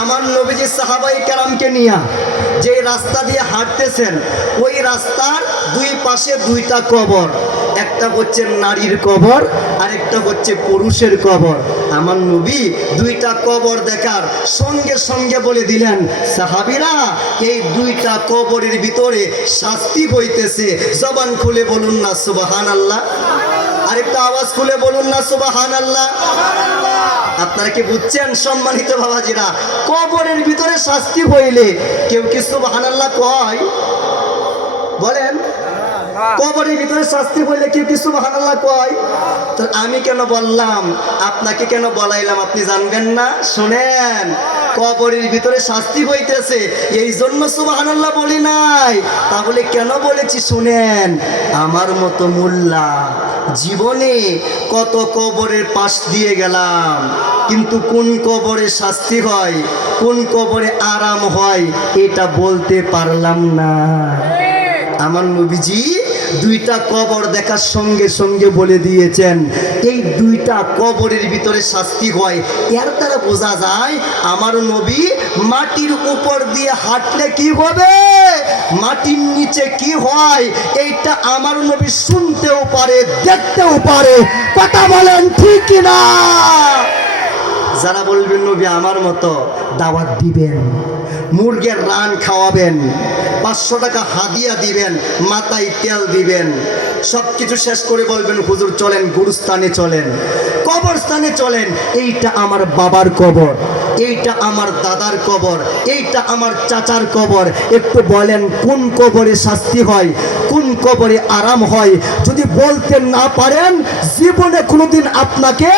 আমার নবীজি সাহাবায়ে কেরামকে নিয়ে যে রাস্তা দিয়ে হাঁটতেছেন ওই রাস্তার দুই পাশে দুইটা কবর। একটা হচ্ছে নারীর কবর, আরেকটা হচ্ছে পুরুষের কবর। আমার নবী দুইটা কবর দেখার সঙ্গে সঙ্গে বলে দিলেন, সাহাবীরা এই দুইটা কবরের ভিতরে শাস্তি হইতেছে। জবান খুলে বলুন না সুবহানাল্লাহ। আরেকটা আওয়াজ খুলে বলুন না সুবহানাল্লাহ। আপনারা কি বুঝছেন সম্মানিত বাবাজিরা? কবরের ভিতরে শাস্তি হইলে কেউ কি সুবহানাল্লাহ কয়? বলেন, কবরের ভিতরে শাস্তি হইলে কেউ কি সুবহানাল্লাহ কয়? তো আমি কেন বললাম, আপনাকে কেন বলাইলাম আপনি জানবেন না? শুনেন, কবরের ভিতরে শাস্তি হইতেছে এই জন্য সুবহানাল্লাহ বলি নাই। তাহলে কেন বলেছি শুনেন। আমার মতো মোল্লা জীবনে কত কবরের পাশ দিয়ে গেলাম, কিন্তু কোন কবরে শাস্তি হয়, কোন কবরে আরাম হয় এটা বলতে পারলাম না। আমার নবীজি দুইটা কবর দেখার সঙ্গে সঙ্গে বলে দিয়েছেন এই দুইটা কবরের ভিতরে শাস্তি হয়। এর দ্বারা বোঝা যায় আমার নবী মাটির উপর দিয়ে হাঁটলে কি হবে, মাটির নিচে কি হয় এইটা আমার নবী শুনতেও পারে, দেখতেও পারে। কথা বলেন ঠিক কিনা? যারা বলবেন নবী আমার মতো, দাওয়াত দিবেন, মুরগের রান খাওয়াবেন, 500 টাকা হাদিয়া দিবেন, মাথায় তেল দিবেন, সব কিছু শেষ করে বলবেন হুজুর চলেন গুরুস্থানে চলেন, কবরস্থানে চলেন। এইটা আমার বাবার কবর, এইটা আমার দাদার কবর, এইটা আমার চাচার কবর। একটু বলেন কোন কবরে শাস্তি হয়, কোন কবরে আরাম হয়? যদি বলতে না পারেন জীবনে কোনোদিন আপনাকে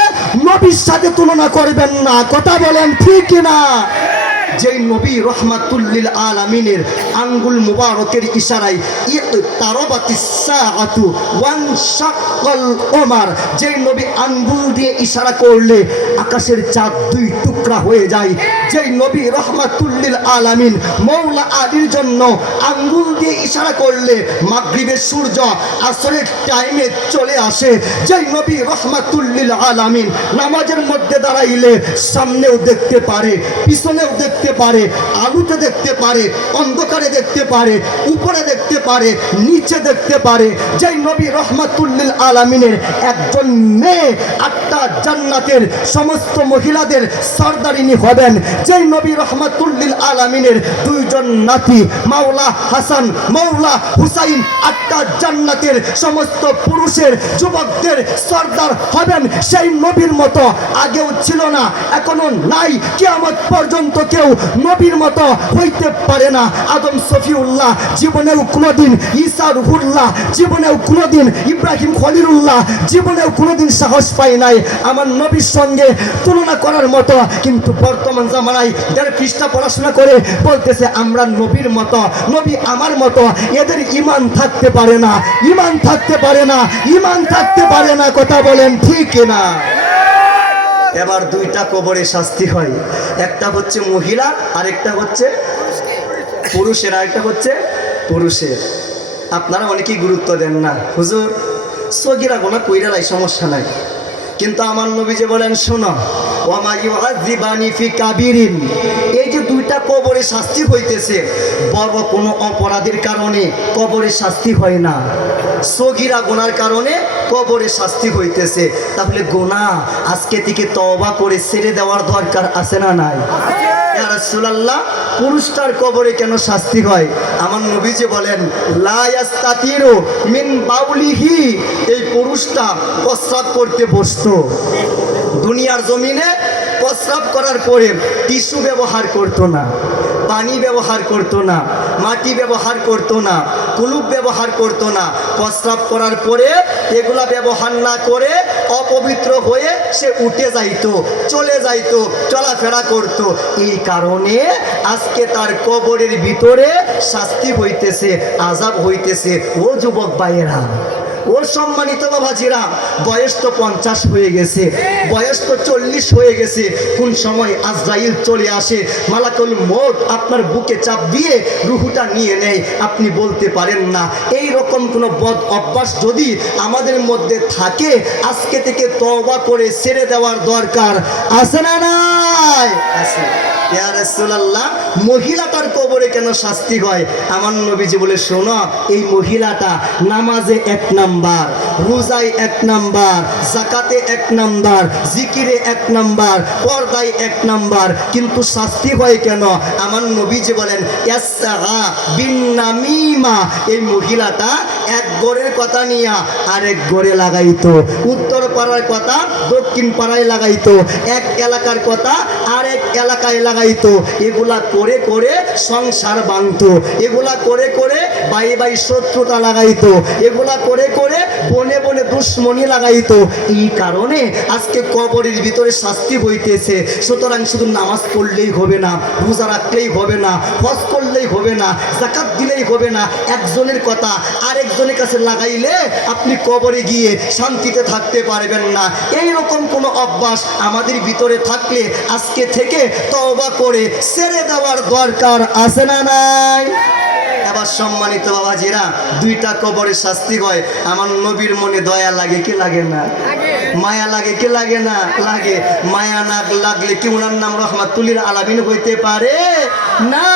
নবীর সাথে তুলনা করবেন না। কথা বলেন ঠিক কিনা? যেই নবী রহমাতুল্লিল আলামিনের আঙ্গুল মুবারকের ইশারায় ইকতারাবাতিস সাআতু ওয়ানশাক্কাল কমার, যেই নবী আঙ্গুল দিয়ে ইশারা করলে আকাশের চাঁদ দুই টুকরা হয়ে যায়, যেই নবী রহমাতুল্লিল আলামিন মওলা আলীর জন্য আঙ্গুল দিয়ে ইশারা করলে মাগরিবের সূর্য আসরের টাইমে চলে আসে, যেই নবী রহমাতুল্লিল আলামিন নামাজের মধ্যে দাঁড়াইলে সামনেও দেখতে পারে, পিছনেও দেখতে পারে, আলুতে দেখতে পারে, অন্ধকারে দেখতে পারে, উপরে দেখতে পারে, নিচে দেখতে পারে, যেই নবী রহমাতুল্লিল আলামিনের একজন মেয়ে 8টা জান্নাতের সমস্ত মহিলাদের সরদারিনী হবেন, যেই নবী রহমাতুল্লিল আলামিনের 2 জন নাতি মাওলা হাসান মাওলা হুসাইন 8টা জান্নাতের সমস্ত পুরুষের যুবকদের সরদার হবেন, সেই নবীর মতো আগেও ছিল না, এখনো নাই, কিয়ামত পর্যন্ত কেউ নবীর মতো হইতে পারে না। আদম সফিউল্লাহ জীবনেও কোনোদিন, ঈসা রুহুল্লাহ জীবনেও কোনোদিন, ইব্রাহিম খলিলুল্লাহ জীবনেও কোনোদিন সাহস পায় নাই আমার নবীর সঙ্গে তুলনা করার মতো। কিন্তু বর্তমান জামানায় যারা পৃষ্ঠা পড়াশোনা করে বলতেছে আমরা নবীর মতো, নবী আমার মতো। এদের ঈমান থাকতে পারে না, ঈমান থাকতে পারে না, ঈমান থাকতে পারে না। কথা বলেন ঠিক না? এবার দুইটা কবরে শাস্তি হয়, একটা হচ্ছে মহিলা, আরেকটা হচ্ছে পুরুষের, আরেকটা হচ্ছে পুরুষের। আপনারা অনেকেই গুরুত্ব দেন না, হুজুর সগীরা গোনা কইরালাই সমস্যা নাই, কিন্তু আমার নবী যে বলেন শোনো ওয়ামা ইউআযিবানি ফি কাবিরিন, এই যে দুইটা কবরে শাস্তি হইতেছে, বড় কোনো অপরাধের কারণে কবরে শাস্তি হয় না, সগীরা গুনার কারণে কবরে শাস্তি হইতেছে। তাহলে গুনাহ আজকে থেকে তওবা করে ছেড়ে দেওয়ার দরকার আছে না নাই? ইয়া রাসূলুল্লাহ, পুরুষটার কবরে কেন শাস্তি হয়? আমার নবী যে বলেন লা ইয়াস্তাতিরু মিন বাউলিহি, এই পুরুষটা প্রস্রাব করতে বসতো, দুনিয়ার জমিনে প্রস্রাব করার পরে টিস্যু ব্যবহার করতো না, পানি ব্যবহার করতো না, মাটি ব্যবহার করতো না, কুলুপ ব্যবহার করতো না। প্রস্রাব করার পরে এগুলা ব্যবহার না করে অপবিত্র হয়ে সে উঠে যাইতো, চলে যাইতো, চলাফেরা করতো। এই কারণে আজকে তার কবরের ভিতরে শাস্তি হইতেছে, আযাব হইতেছে। ও যুবক ভাইয়েরা, ও সম্মানিত বাবাজিরা, বয়স তো 50 হয়ে গেছে, বয়স তো 40 হয়ে গেছে, কোন সময় আজরাইল চলে আসে, মালাকুল মউত আপনার বুকে চাপ দিয়ে রুহুটা নিয়ে নেয়, আপনি বলতে পারেন না। এই রকম কোনো বদ অভ্যাস যদি আমাদের মধ্যে থাকে, আজকে থেকে তওবা করে ছেড়ে দেওয়ার দরকার আছে না নাই? আছে। ইয়া রাসূলুল্লাহ, মহিলাটার কবরে কেন শাস্তি হয়? আমার নবীজি বলে, শোনো, এই মহিলাটা নামাজে 1 নাম্বার, রোজায় 1 নাম্বার, যাকাতে 1 নাম্বার, জিকিরে 1 নাম্বার, পর্দায় 1 নাম্বার, কিন্তু শাস্তি হয় কেন? আমার নবীজি বলেন, ইয়াসসা বিন নামিমা, এই মহিলাটা এক গড়ের কথা নিয়ে আরেক গড়ে লাগাইতো, উত্তর পাড়ার কথা দক্ষিণ পাড়ায় লাগাইতো, এক এলাকার কথা আরেক এলাকায় লাগাইতো, এগুলা করে করে সংসার ভাঙতো, এগুলা করে করে ভাই ভাই শত্রুতা লাগাইতো, এগুলা করে করে বনে বনে দুশ্মনী লাগাইতো। এই কারণে আজকে কবরের ভিতরে শাস্তি হইতেছে। সুতরাং শুধু নামাজ পড়লেই হবে না, রোজা রাখলেই হবে না, হজ করলেই হবে না, যাকাত দিলেই হবে না, একজনের কথা আরেকজনের কাছে লাগাইলে আপনি কবরে গিয়ে শান্তিতে থাকতে পারবেন না। এই রকম কোনো অভ্যাস আমাদের ভিতরে থাকলে আজকে থেকে তওবা করে ছেড়ে দেওয়ার দরকার আছে না নাই? এবার সম্মানিত বাবাজিরা, 2টা কবরে শাস্তি হয়। আমার নবীর মনে দয়া লাগে কি লাগে না? মায়া লাগে কি লাগে না? লাগে। মায়া না লাগলে কি ওনার নাম রহমাতুল্লিল আলামিন হইতে পারে না?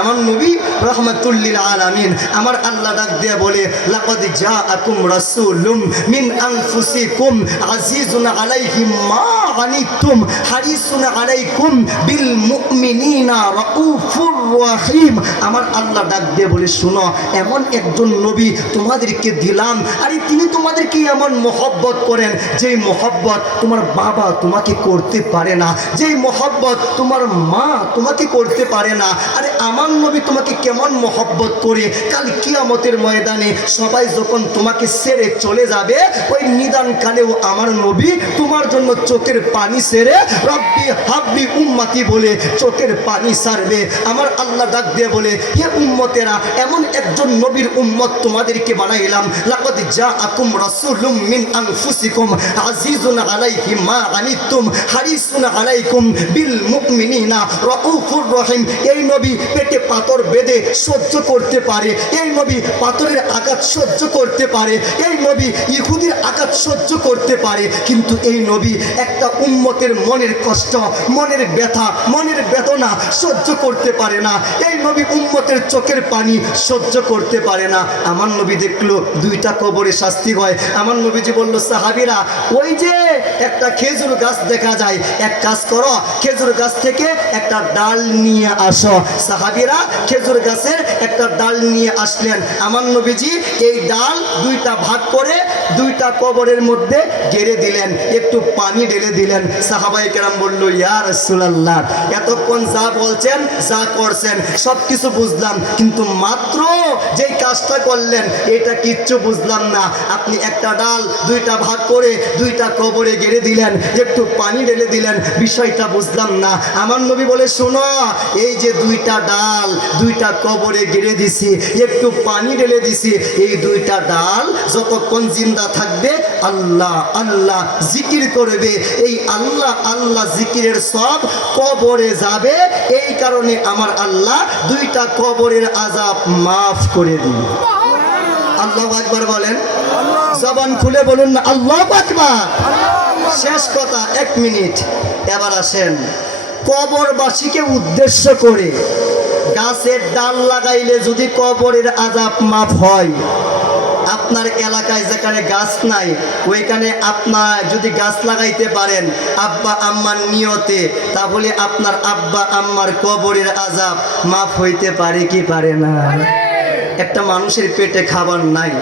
আমার নবী রহমাতুল্লিল আলামিন। আমার আল্লাহ ডাক দিয়ে বলে, লাকাদ জাআকুম রাসূলুম মিন আনফুসিকুম আজিজুন আলাইহি মা আনিতুম হারিসুন আলাইকুম বিল মুমিনিনা রাউফুর রহিম। আমার আল্লাহ ডাক দিয়ে বলে, শোনো, এমন একজন নবী তোমাদেরকে দিলাম, আরে তিনি তোমাদেরকে এমন মহব্বত করেন যেই মহব্বত তোমার বাবা তোমাকে করতে পারে না, যেই মহব্বত তোমার মা তোমাকে করতে পারে না। আরে আমার নবী তোমাকে কেমন মহব্বত করে, কাল কিয়ামতের ময়দানে সবাই যখন তোমাকে ছেড়ে চলে যাবে, ওই নিদান কালেও আমার নবী তোমার জন্য চোখের পানি ছেড়ে রব্বি হাব্বি উম্মতি বলে চোখের পানি ছাড়বে। আমার আল্লাহ ডাক দিয়ে বলে, হে উম্মতেরা, এমন একজন নবীর উম্মত তোমাদেরকে বানাইলাম। লাকাদ জাআকুম রাসূলুম মিন আনফুসিকুম আজিজুন আলাইহি মা আনিতুম হারিসুন আলাইকুম বিল মুমিনিনা রাউফুর রহিম। এই নবী পেটে পাথর বেঁধে সহ্য করতে পারে, এই নবী পাথরের আঘাত সহ্য করতে পারে, এই নবী ইহুদির আঘাত সহ্য করতে পারে, কিন্তু এই নবী একটা উম্মতের মনের কষ্ট, মনের ব্যথা, মনের বেদনা সহ্য করতে পারে না। এই নবী উম্মতের চোখের পানি সহ্য করতে পারে না। আমার নবী দেখলো 2টা কবরে শাস্তি হয়। আমার নবীজি বলল, সাহাবীরা, ওই যে একটা খেজুর গাছ দেখা যায়, এক কাজ করো, খেজুর গাছ থেকে একটা ডাল নিয়ে আসো। সাহাবীরা খেজুর গাছের একটা ডাল নিয়ে আসলেন। আমার নবীজি এই ডাল 2টা ভাগ করে 2টা কবরের মধ্যে গেড়ে দিলেন, একটু পানি ঢেলে দিলেন। সাহাবায়ে কেরাম বলল, ইয়া রাসূলুল্লাহ, এতক্ষণ যা বলছেন, যা করছেন সব কিছু বুঝলাম, কিন্তু মাত্র যেই কাজটা করলেন এটা কিচ্ছু বুঝলাম না। আপনি একটা ডাল 2টা ভাগ করে 2টা কবরে গেড়ে দিলেন, একটু পানি ঢেলে দিলেন, বিষয়টা বুঝলাম না। আমার নবী বলে, শোনো, এই যে 2টা ডাল 2টা কবরে গেড়ে দিছি, একটু পানি ঢেলে দিছি, এই 2টা ডাল যতক্ষণ জিন্দা থাকবে আল্লাহ আল্লাহ জিকির করবে, এই আল্লাহ আল্লাহ জিকিরের সব কবরে যাবে। এই কারণে আমার আল্লাহ 2টা কবরের আযাব মাফ করে দিবে। আল্লাহু আকবার বলেন, জবান খুলে বলুন না আল্লাহু আকবার। শেষ কথা, 1 মিনিট। এবার আসেন, কবরবাসীকে উদ্দেশ্য করে গাছের ডাল লাগাইলে যদি কবরের আযাব মাফ হয়, আপনার এলাকায় যেখানে গাছ নাই ওইখানে আপনার যদি গাছ লাগাইতে পারেন আব্বা আম্মার নিয়তে, তাহলে আপনার আব্বা আম্মার কবরের আযাব মাফ হইতে পারে কি পারে না? একটা মানুষের পেটে খাবার নাই,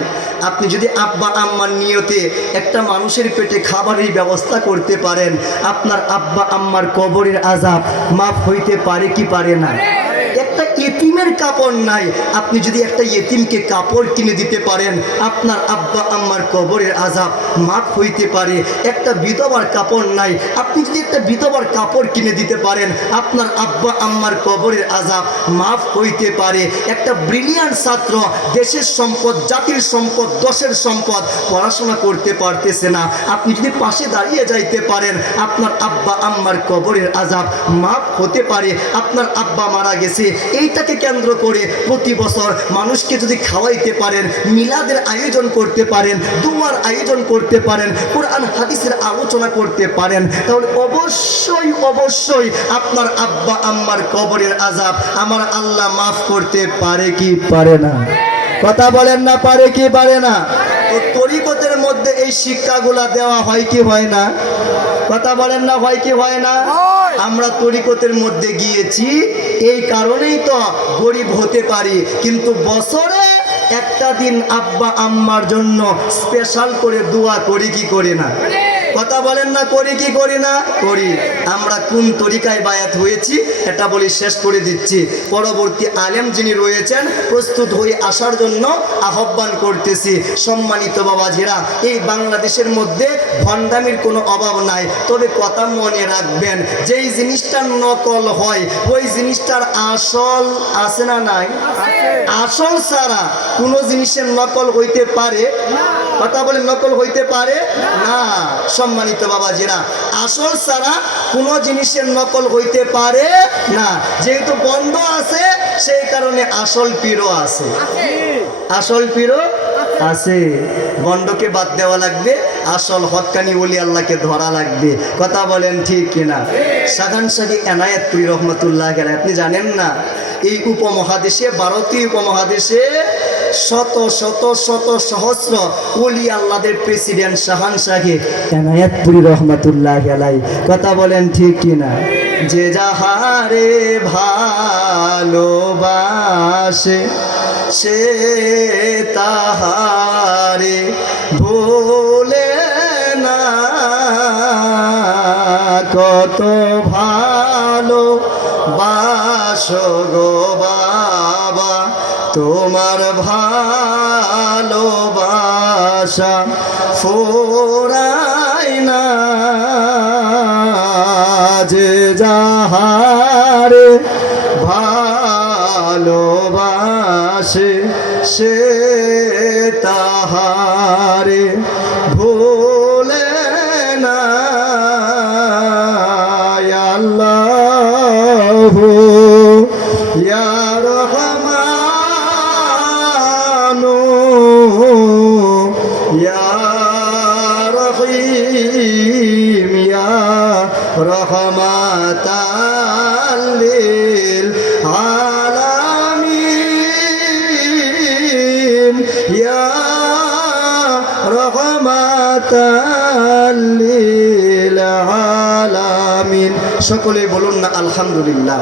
আপনি যদি আব্বা আম্মার নিয়তে একটা মানুষের পেটে খাবারের ব্যবস্থা করতে পারেন, আপনার আব্বা আম্মার কবরের আযাব মাফ হইতে পারে কি পারে না? একটা ইতিমের কাপড় নাই, আপনি যদি একটা ইতিমকে কাপড় কিনে দিতে পারেন, আপনার আব্বা আম্মার কবরের আযাব মাফ হইতে পারে। একটা বিধবার কাপড় নাই, আপনি যদি একটা বিধবার কাপড় কিনে দিতে পারেন, আপনার আব্বা আম্মার কবরের আযাব মাফ হইতে পারে। একটা ব্রিলিয়ান্ট ছাত্র, দেশের সম্পদ, জাতির সম্পদ, দেশের সম্পদ, পড়াশোনা করতে পারতেছে না, আপনি যদি পাশে দাঁড়িয়ে যাইতে পারেন, আপনার আব্বা আম্মার কবরের আযাব মাফ হতে পারে। আপনার আব্বা মারা গেছে, এই এইটাকে কেন্দ্র করে প্রতি বছর মানুষকে যদি খাওয়াইতে পারেন, মিলাদের আয়োজন করতে পারেন, দুয়ার আয়োজন করতে পারেন, কোরআন হাদিসের আলোচনা করতে পারেন, তাহলে অবশ্যই অবশ্যই আপনার আব্বা আম্মার কবরের আযাব আমার আল্লাহ মাফ করতে পারে কি পারে না? কথা বলেন না, পারে কি পারে না? তো তরিকতের মধ্যে এই শিক্ষাগুলা দেওয়া হয় কি হয় না? কথা বলেন না, হয় কি হয় না? আমরা তরিকতের মধ্যে গিয়েছি এই কারণেই তো গরিব হতে পারি, কিন্তু বছরে একটা দিন আব্বা আম্মার জন্য স্পেশাল করে দোয়া করি কি করি না? কথা বলেন না, করি কি করি না? করি। আমরা কোন তরিকায় বায়াত হয়েছি এটা বলি, শেষ করে দিচ্ছি। পরবর্তী আলেম যিনি রয়েছেন প্রস্তুত হয়ে আসার জন্য আহ্বান করতেছি। সম্মানিত বাবাজিরা, এই বাংলাদেশের মধ্যে ভণ্ডামির কোনো অভাব নাই, তবে কথা মনে রাখবেন, যেই জিনিসটা নকল হয় ওই জিনিসটার আসল আছে না নাই? আসল ছাড়া কোনো জিনিসের নকল হইতে পারে? কথা বলে, নকল হইতে পারে না। সম্মানিত বাবাজিরা, আসল ছাড়া কোনো জিনিসের নকল হইতে পারে না। যেহেতু বন্ধ আছে সেই কারণে আসল পীরও আছে, আসল পীরও আছে। বন্ডকে বাদ দেওয়া লাগবে, আসল হক্কানি ওলি আল্লাহকে ধরা লাগবে। কথা বলেন ঠিক কিনা? সাগান সাগি এনায়েতপুরী রহমতুল্লাহ আলাইহি, আপনি জানেন না এই উপমহাদেশে, ভারতীয় উপমহাদেশে শত শত শত সহস্র ওলি আল্লাহদের প্রেসিডেন্ট শাহান শাহে এনায়েতপুরী রহমতুল্লাহ আলাইহি। কথা বলেন ঠিক কিনা? যে যাহারে ভালোবাসে সে তাহারে ভোলে না, কত ভালো বাসো গো বাবা, তোমার ভালোবাসা ফুরায় না। যে যাহারে ভালোবাসে সে তাহারে ভোলে না। আল্লাহ ইয়া রহমানু ইয়া রহিম ইয়া রহমাতাল লিল আলামিন ইয়া রহমাতাল লিল আলামিন। সকলে বলুন না আলহামদুলিল্লাহ।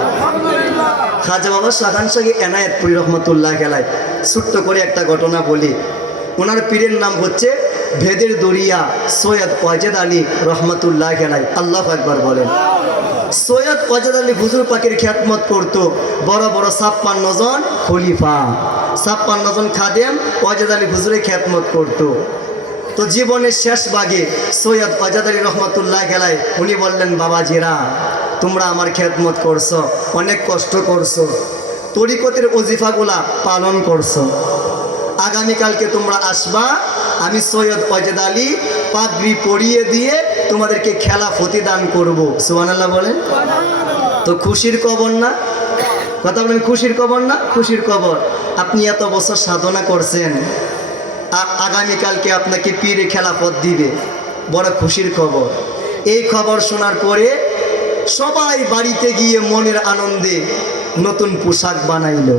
খাজা বাবা শাহান শাহী এনায়েতপুরী রহমতুল্লাহ আলাইহি, ছোট্ট করে একটা ঘটনা বলি। ওনার পীরের নাম হচ্ছে ভেদের দরিয়া সৈয়দ ওয়াজেদ আলী রহমতুল্লাহ আলাইহি। আল্লাহু আকবার বলেন। সৈয়দ ওয়াজেদ আলী হুজুর পাকের খিদমত করত বড় বড় 56 জন খলিফা, 56 জন খাদেম ওয়াজেদ আলী হুজুরের খিদমত করত। তো জীবনের শেষ ভাগে সৈয়দ ওয়াজেদ আলী রহমতুল্লাহ আলাইহি উনি বললেন, বাবাজিরা তোমরা আমার খিদমত করছো, অনেক কষ্ট করছো, তরিকতের ওজিফাগুলা পালন করছো, আগামীকালকে তোমরা আসবা, আমি সৈয়দ ওয়াজেদ আলী পাগড়ি পরিয়ে দিয়ে তোমাদেরকে খেলাফতি দান করব। সুবহানাল্লাহ বলেন। তো খুশির খবর না? কথা বলেন, খুশির খবর না? খুশির খবর। আপনি এত বছর সাধনা করছেন, আগামীকালকে আপনাকে পীরে খেলাফত দিবে, বড় খুশির খবর। এই খবর শোনার পরে সবাই বাড়িতে গিয়ে মনের আনন্দে নতুন পোশাক বানাইল,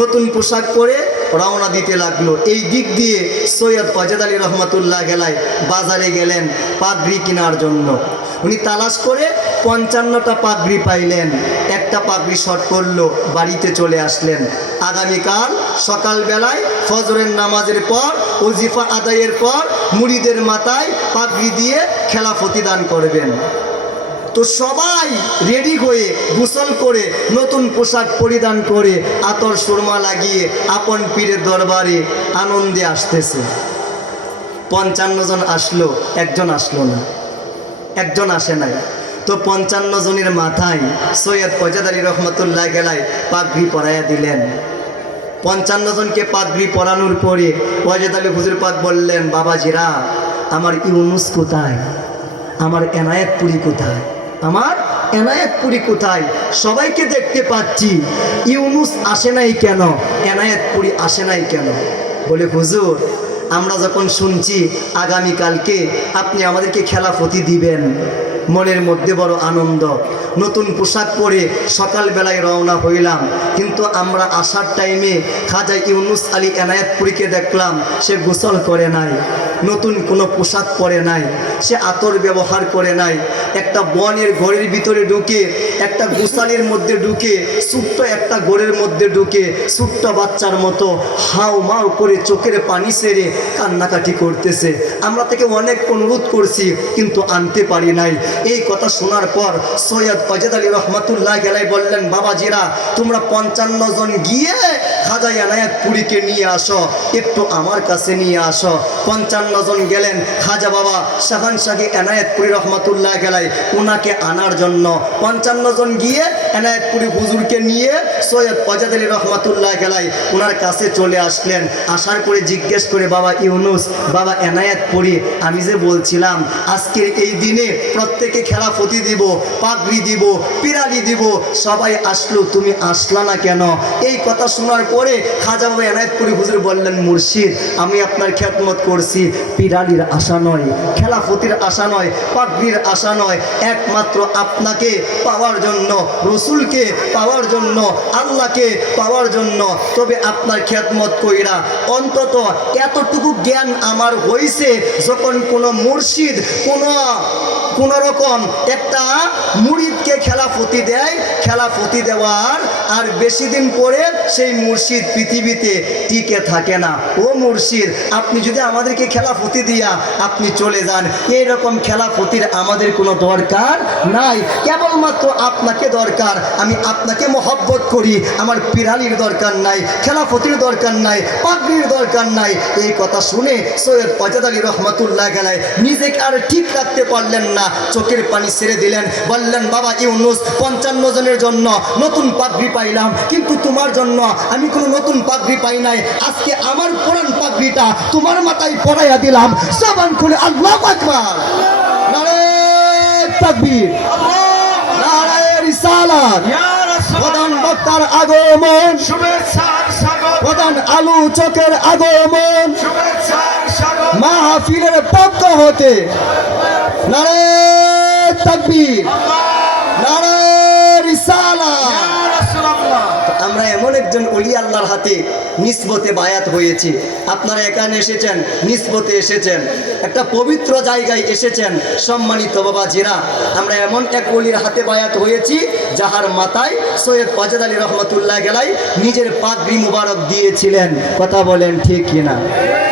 নতুন পোশাক পরে রওনা দিতে লাগলো। এই দিক দিয়ে সৈয়দ ওয়াজেদ আলী রহমতুল্লাহ আলাইহি বাজারে গেলেন পাগড়ি কেনার জন্য। উনি তালাশ করে 55টা পাগড়ি পাইলেন, একটা পাগড়ি শর্ট করলো, বাড়িতে চলে আসলেন। আগামীকাল সকালবেলায় ফজরের নামাজের পর ওজিফা আদায়ের পর মুরিদের মাথায় পাগড়ি দিয়ে খেলাফতি দান করবেন। তো সবাই রেডি হয়ে গোসল করে নতুন পোশাক পরিধান করে আতর সুরমা লাগিয়ে আপন পীরের দরবারে আনন্দে আসতেছে। 55 জন আসলো, একজন আসলো না, একজন আসে নাই। তো 55 জনের মাথায় সৈয়দ ওয়াজেদ আলী রহমতুল্লাহ আলাইহি পাগড়ি পরাইয়া দিলেন। 55 জনকে পাগড়ি পরানোর পরে ওয়াজেদ আলী হুজুর পাক বললেন, বাবাজিরা আমার ইউনুস কোথায়, আমার এনায়েতপুরী কোথায়, আমার এনায়েতপুরি কোথায়? সবাইকে দেখতে পাচ্ছি, ইউনুস আসে নাই কেন, এনায়েতপুরি আসে নাই কেন? বলে হুজুর, আমরা যখন শুনছি আগামীকালকে আপনি আমাদেরকে খেলাফতি দিবেন, মনের মধ্যে বড় আনন্দ। নতুন পোশাক পরে সকালবেলায় রওনা হইলাম, কিন্তু আমরা আসার টাইমে খাজা ইউনুস আলী এনায়েতপুরীকে দেখলাম সে গোসল করে নাই, নতুন কোনো পোশাক পরে নাই, সে আতর ব্যবহার করে নাই। একটা বনের ঘরের ভিতরে ঢুকে, একটা গোসালের মধ্যে ঢুকে, ছোট্ট একটা ঘরের মধ্যে ঢুকে ছোট্ট বাচ্চার মতো হাউ মাউ করে চোখের পানি সেরে কান্নাকাটি করতেছে। আমরা তাকে অনেক অনুরোধ করছি কিন্তু আনতে পারি নাই। এই কথা শোনার পর সৈয়দ ওয়াজেদ আলী রহমাতুল্লাহ আলাইহি বললেন, বাবাজিরা তোমরা 55 জন গিয়ে খাজা এনায়েতপুরীকে নিয়ে আসো, একটু আমার কাছে নিয়ে আসো। 55 জন গেলেন খাজা বাবা শাহান শাহী এনায়েতপুরী রহমাতুল্লাহ আলাইহি ওনাকে আনার জন্য। 55 জন গিয়ে এনায়েতপুরী হুজুরকে নিয়ে সৈয়দ ওয়াজেদ আলী রহমাতুল্লাহ আলাইহি ওনার কাছে চলে আসলেন। আসার পরে জিজ্ঞেস করে, বাবা ইউনুস, বাবা এনায়েতপুরী, আমি যে বলছিলাম আজকের এই দিনে প্রত্যেকে খেলাফতি দিব, পাগড়ি দিব, পিরালি দিব, সবাই আসলো, তুমি আসলা না কেন? এই কথা শোনার পরে খাজা বাবা এনায়েতপুরী হুজুর বললেন, মুর্শিদ, আমি আপনার খেদমত করছি, পিরালির আশা নয়, খেলাফতির আশা নয়, পাগড়ির আশা নয়, একমাত্র আপনাকে পাওয়ার জন্য, রসুলকে পাওয়ার জন্য, আল্লাহকে পাওয়ার জন্য। তবে আপনার খেদমত কইরা অন্তত এতটুকু জ্ঞান আমার হয়েছে, যখন কোনো মুর্শিদ কোনো রকম একটা মুরিদকে খেলাফতি দেয়, খেলাফতি দেওয়ার আর বেশি দিন পরে সেই মুর্শিদ পৃথিবীতে টিকে থাকে না। ও মুর্শিদ, আপনি যদি আমাদেরকে খেলাফতি দিয়া আপনি চলে যান, এইরকম খেলাফতির আমাদের কোনো দরকার নাই, কেবলমাত্র আপনাকে দরকার। আমি আপনাকে মহব্বত করি, আমার পিরালির দরকার নাই, খেলাফতির দরকার নাই, পাগড়ির দরকার নাই। এই কথা শুনে সৈয়দ ওয়াজেদ আলী রহমাতুল্লাহ আলাইহি নিজেকে আর ঠিক রাখতে পারলেন না, চোখের পানি ছেড়ে দিলেন, বললেন, বাবা ইউনুস, 55 জনের জন্য নতুন পাগড়ি পাইলাম, কিন্তু তোমার জন্য আমি কোনো নতুন পাগড়ি পাই নাই। আজকে আমার পুরান পাগড়িটা তোমার মাথায় পরাইয়া দিলাম। জবান খুলে আল্লাহু আকবার, নারে তাকবীর, নারে রিসালাত। প্রধান বক্তার আগমন, প্রধান আলোচকের আগমন, মাহফিলের পক্ষ হতে নারে তাকবীর, নারে রিসালাত। আমরা এমন একজন ওলি আল্লাহর হাতে নিসবতে বায়াত হয়েছি। আপনারা এখানে এসেছেন, নিসবতে এসেছেন, একটা পবিত্র জায়গায় এসেছেন। সম্মানিত বাবাজিরা, আমরা এমন এক ওলির হাতে বায়াত হয়েছি যাহার মাথায় সৈয়দ ওয়াজেদ আলী রহমাতুল্লাহ আলাইহি নিজের পাগড়ি মুবারক দিয়েছিলেন। কথা বলেন ঠিক কিনা?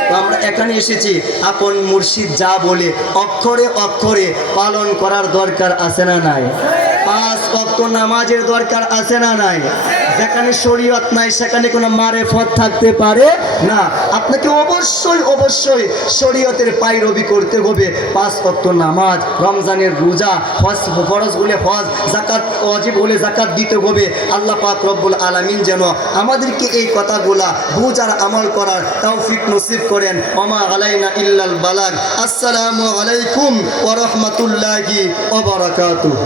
তো আমরা এখানে এসেছি, আপন মুর্শিদ যা বলে অক্ষরে অক্ষরে পালন করার দরকার আছে না নাই? 5 ওয়াক্ত নামাজের দরকার আছে না নাই? যেখানে শরীয়ত নাই সেখানে কোনো মারেফত থাকতে পারে না। আপনাকে অবশ্যই অবশ্যই শরীয়তের পায়রবি করতে হবে। 5 ওয়াক্ত নামাজ, রমজানের রোজা, হজ ফরজ হলে হজ, যাকাত ওয়াজিব হলে যাকাত দিতে হবে। আল্লাহ পাক রব্বুল আলামিন যেন আমাদেরকে এই কথাগুলা বুঝার আমল করার তৌফিক নসিব করেন। ওমা আলাইনা ইল্লাল বালাগ। আসসালামু আলাইকুম ওয়া রাহমাতুল্লাহি ওয়া বারাকাতুহু।